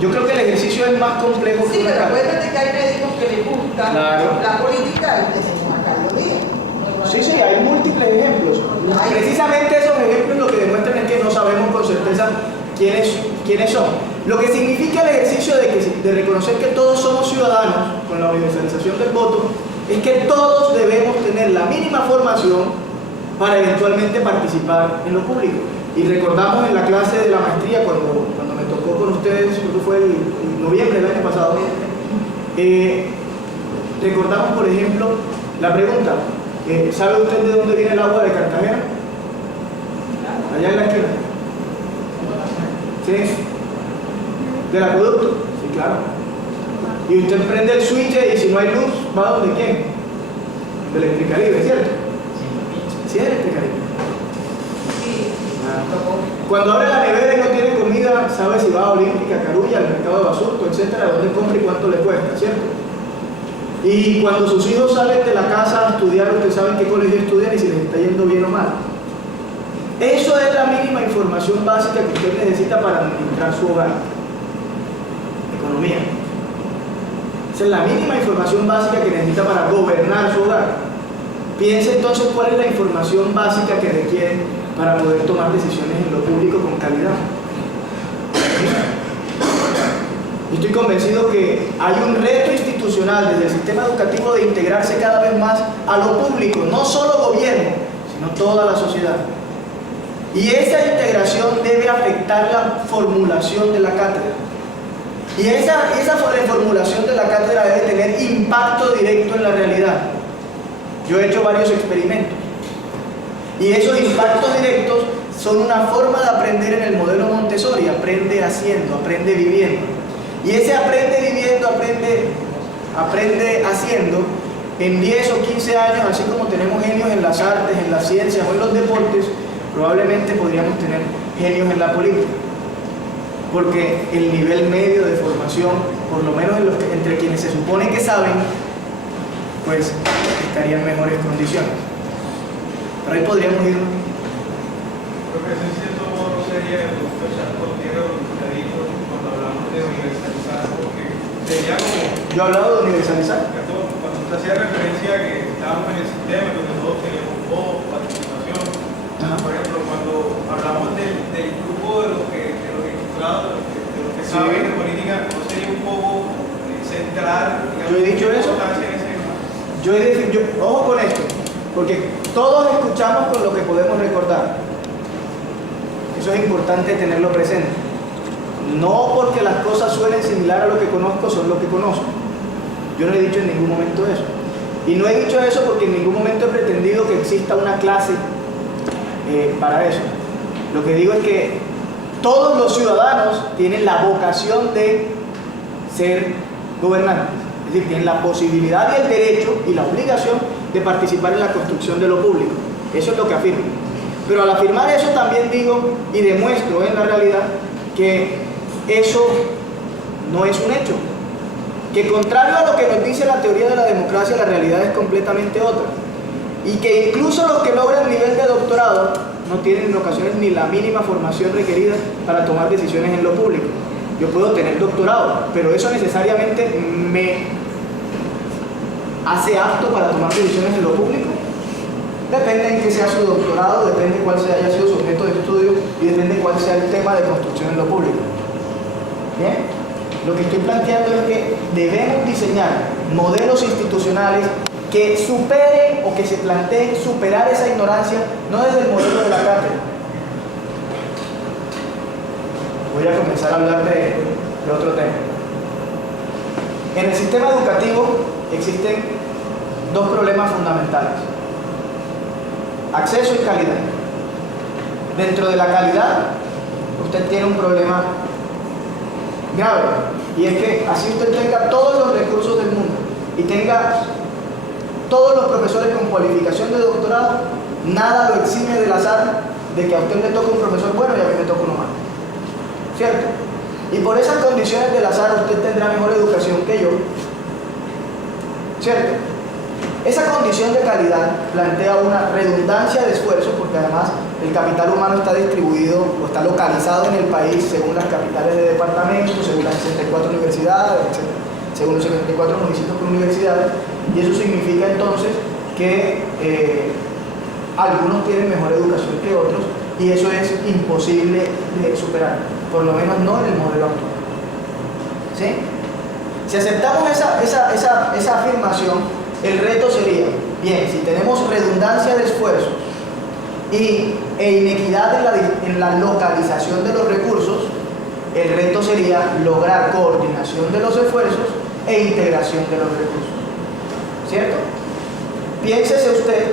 Yo creo que el ejercicio es más complejo que sí, pero acuérdate que hay médicos que les gusta la política y tenemos a Carlos Díaz. Sí, hay múltiples ejemplos. Precisamente esos ejemplos lo que demuestran es que no sabemos con certeza quiénes son. Lo que significa el ejercicio de reconocer que todos somos ciudadanos con la universalización del voto es que todos debemos tener la mínima formación para eventualmente participar en lo público. Y recordamos en la clase de la maestría, cuando me tocó con ustedes, creo que fue en noviembre del año pasado, recordamos, por ejemplo, la pregunta, ¿sabe usted de dónde viene el agua de Cartagena? Allá en la esquina. ¿Sí? ¿Del acueducto? Sí, claro. Y usted prende el switch y si no hay luz, ¿va a donde quién? De Electricaribe, ¿cierto? Sí, es Electricaribe. Cuando abre la nevera y no tiene comida, sabe si va a Olímpica, Carulla, al mercado de Basurto, etcétera, dónde compra y cuánto le cuesta, ¿cierto? Y cuando sus hijos salen de la casa a estudiar, ustedes saben qué colegio estudian y si les está yendo bien o mal. Eso es la mínima información básica que usted necesita para administrar su hogar. Economía. Esa es la mínima información básica que necesita para gobernar su hogar. Piense entonces cuál es la información básica que requiere para poder tomar decisiones en lo público con calidad. Estoy convencido que hay un reto institucional desde el sistema educativo de integrarse cada vez más a lo público, no solo gobierno, sino toda la sociedad. Y esa integración debe afectar la formulación de la cátedra. Y esa reformulación de la cátedra debe tener impacto directo en la realidad. Yo he hecho varios experimentos. Y esos impactos directos son una forma de aprender en el modelo Montessori. Aprende haciendo, aprende viviendo. Y ese aprende viviendo, aprende haciendo, en 10 o 15 años, así como tenemos genios en las artes, en las ciencias o en los deportes, probablemente podríamos tener genios en la política. Porque el nivel medio de formación, por lo menos entre quienes se supone que saben, pues estaría en mejores condiciones. Pero ahí podríamos ir. Creo que en cierto modo sería el doctor Charcot Diego lo que ha dicho cuando hablamos de universalizar, porque sería como... Yo he hablado de universalizar. Cuando usted hacía referencia a que estábamos en el sistema, donde todos teníamos voz, participación. Por ejemplo, cuando hablamos del grupo de los estructurados, de los que saben de política, ¿no sería un poco central? Yo he dicho eso. Ojo con esto, porque todos escuchamos con lo que podemos recordar. Eso es importante tenerlo presente. No porque las cosas suenen similar a lo que conozco, son lo que conozco. Yo no he dicho en ningún momento eso. Y no he dicho eso porque en ningún momento he pretendido que exista una clase para eso. Lo que digo es que todos los ciudadanos tienen la vocación de ser gobernantes. Es decir, tienen la posibilidad y el derecho y la obligación de participar en la construcción de lo público. Eso es lo que afirmo. Pero al afirmar eso también digo y demuestro en la realidad que eso no es un hecho. Que contrario a lo que nos dice la teoría de la democracia, la realidad es completamente otra. Y que incluso los que logran nivel de doctorado no tienen en ocasiones ni la mínima formación requerida para tomar decisiones en lo público. Yo puedo tener doctorado, pero eso necesariamente me hace apto para tomar decisiones en lo público. Depende en qué sea su doctorado, depende cuál haya sido su objeto de estudio y depende cuál sea el tema de construcción en lo público. ¿Bien? Lo que estoy planteando es que debemos diseñar modelos institucionales que superen o que se planteen superar esa ignorancia, no desde el modelo de la cátedra. Voy a comenzar a hablar de otro tema. En el sistema educativo existen dos problemas fundamentales: acceso y calidad. Dentro de la calidad, usted tiene un problema grave, y es que así usted tenga todos los recursos del mundo y tenga todos los profesores con cualificación de doctorado, nada lo exime del azar de que a usted le toque un profesor bueno y a mí me toque uno malo. ¿Cierto? Y por esas condiciones del azar usted tendrá mejor educación que yo. ¿Cierto? Esa condición de calidad plantea una redundancia de esfuerzo, porque además el capital humano está distribuido o está localizado en el país según las capitales de departamentos, según las 64 universidades, etc. Según los 74 municipios con universidades, y eso significa entonces que algunos tienen mejor educación que otros, y eso es imposible de superar, por lo menos no en el modelo actual. ¿Sí? Si aceptamos esa afirmación, el reto sería, bien, si tenemos redundancia de esfuerzos e inequidad en la localización de los recursos, el reto sería lograr coordinación de los esfuerzos e integración de los recursos. ¿Cierto? Piénsese usted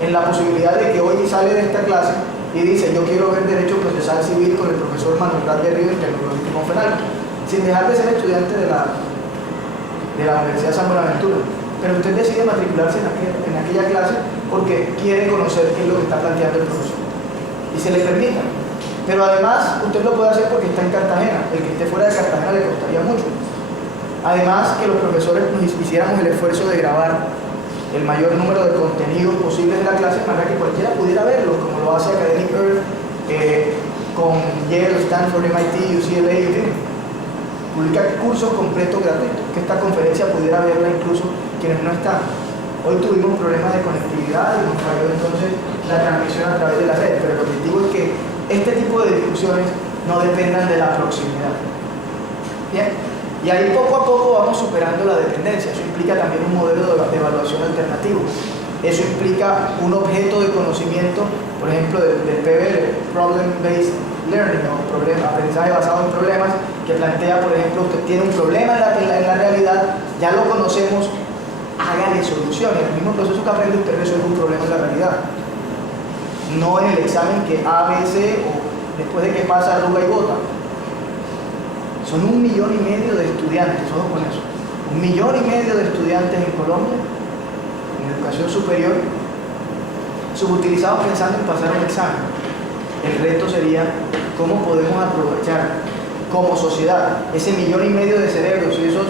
en la posibilidad de que hoy sale de esta clase y dice: yo quiero ver Derecho Procesal Civil con el profesor Manuel García Ríos en Tecnológico Confenal, sin dejar de ser estudiante de la Universidad San Buenaventura. Pero usted decide matricularse en aquella clase porque quiere conocer qué es lo que está planteando el profesor. Y se le permita. Pero además, usted lo puede hacer porque está en Cartagena. El que esté fuera de Cartagena le costaría mucho. Además, que los profesores nos hiciéramos el esfuerzo de grabar el mayor número de contenidos posibles de la clase para que cualquiera pudiera verlos, como lo hace Academic Earth con Yale, Stanford, MIT, UCLA, en fin. Publica cursos completos gratuitos, que esta conferencia pudiera verla incluso quienes no están. Hoy tuvimos problemas de conectividad y nos falló entonces la transmisión a través de la red, pero el objetivo es que este tipo de discusiones no dependan de la proximidad. Bien, y ahí poco a poco vamos superando la dependencia. Eso implica también un modelo de evaluación alternativo. Eso implica un objeto de conocimiento, por ejemplo, del PBL, Problem Based Learning, o aprendizaje basado en problemas, que plantea, por ejemplo, usted tiene un problema en la realidad, ya lo conocemos, hágale solución. En el mismo proceso que aprende, usted resuelve un problema en la realidad. No en el examen que A, B, C, o después de que pasa arruga y bota. Son 1,5 millones de estudiantes, ojo con eso. 1,5 millones de estudiantes en Colombia, en educación superior, subutilizados pensando en pasar un examen. El reto sería cómo podemos aprovechar como sociedad ese 1,5 millones de cerebros y esos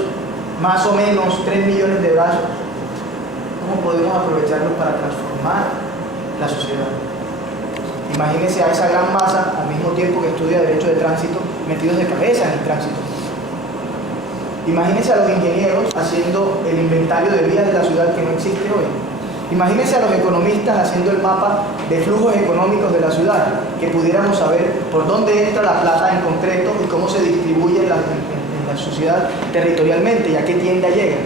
más o menos 3 millones de brazos. ¿Cómo podemos aprovecharlos para transformar la sociedad? Imagínense a esa gran masa, al mismo tiempo que estudia Derecho de Tránsito, metidos de cabeza en el tránsito. Imagínense a los ingenieros haciendo el inventario de vías de la ciudad que no existe hoy. Imagínense a los economistas haciendo el mapa de flujos económicos de la ciudad, que pudiéramos saber por dónde entra la plata en concreto y cómo se distribuye en la sociedad territorialmente y a qué tienda llega.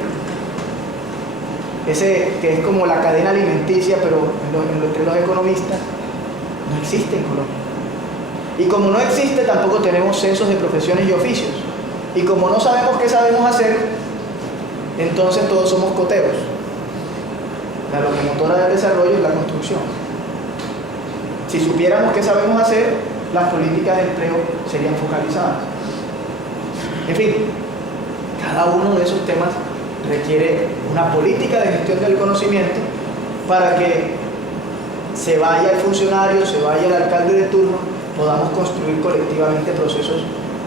Ese que es como la cadena alimenticia, pero entre los economistas, no existe en Colombia. Y como no existe, tampoco tenemos censos de profesiones y oficios. Y como no sabemos qué sabemos hacer, entonces todos somos coteros. La locomotora del desarrollo es la construcción. Si supiéramos qué sabemos hacer, las políticas de empleo serían focalizadas. En fin, cada uno de esos temas requiere una política de gestión del conocimiento para que se vaya el funcionario, se vaya el alcalde de turno, podamos construir colectivamente procesos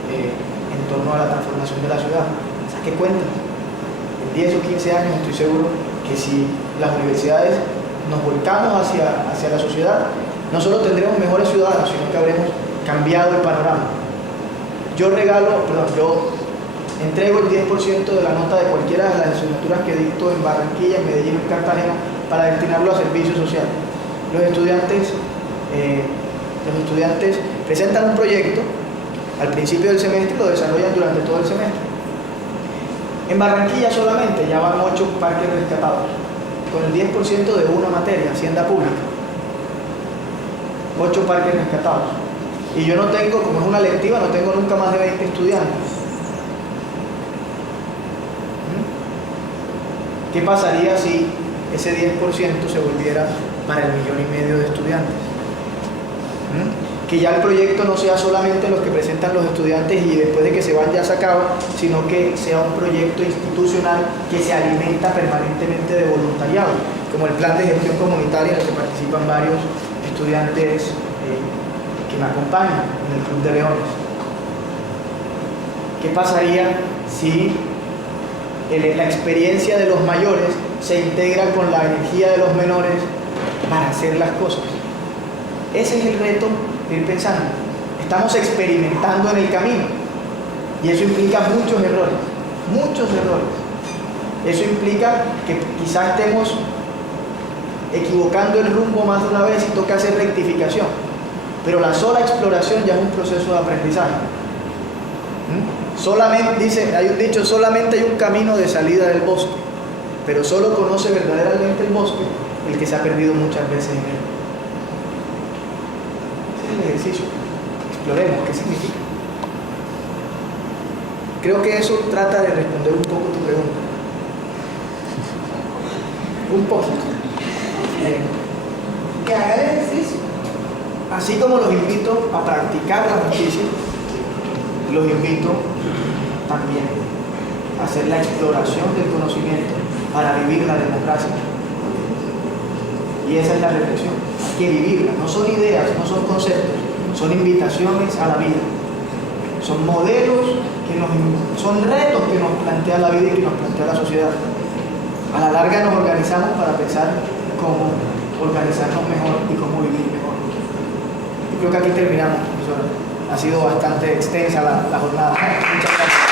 en torno a la transformación de la ciudad. Saque cuenta. En 10 o 15 años estoy seguro que si las universidades nos volcamos hacia la sociedad, no solo tendremos mejores ciudadanos, sino que habremos cambiado el panorama. Yo entrego el 10% de la nota de cualquiera de las asignaturas que dicto en Barranquilla, en Medellín, en Cartagena, para destinarlo a servicios sociales. Los estudiantes presentan un proyecto al principio del semestre y lo desarrollan durante todo el semestre. En Barranquilla solamente ya van 8 parques rescatados, con el 10% de una materia, Hacienda Pública. 8 parques rescatados. Y yo no tengo, como es una lectiva, no tengo nunca más de 20 estudiantes. ¿Qué pasaría si ese 10% se volviera para el 1,5 millones de estudiantes? Que ya el proyecto no sea solamente los que presentan los estudiantes y después de que se van ya se acaba, sino que sea un proyecto institucional que se alimenta permanentemente de voluntariado, como el plan de gestión comunitaria en el que participan varios estudiantes que me acompañan en el Club de Leones. ¿Qué pasaría si la experiencia de los mayores se integra con la energía de los menores para hacer las cosas? Ese es el reto de ir pensando. Estamos experimentando en el camino y eso implica muchos errores. Eso implica que quizás estemos equivocando el rumbo más de una vez y toca hacer rectificación, pero la sola exploración ya es un proceso de aprendizaje. Solamente, hay un dicho, solamente hay un camino de salida del bosque, pero solo conoce verdaderamente el bosque el que se ha perdido muchas veces en él. ejercicio. Exploremos qué significa. Creo que eso trata de responder un poco tu pregunta. Un poquito. Que haga el ejercicio. Así como los invito a practicar la justicia, los invito también a hacer la exploración del conocimiento para vivir la democracia. Y esa es la reflexión. Hay que vivirla. No son ideas, no son conceptos, son invitaciones a la vida. Son modelos son retos que nos plantea la vida y que nos plantea la sociedad. A la larga nos organizamos para pensar cómo organizarnos mejor y cómo vivir mejor. Yo creo que aquí terminamos, profesora. Ha sido bastante extensa la jornada. Muchas gracias.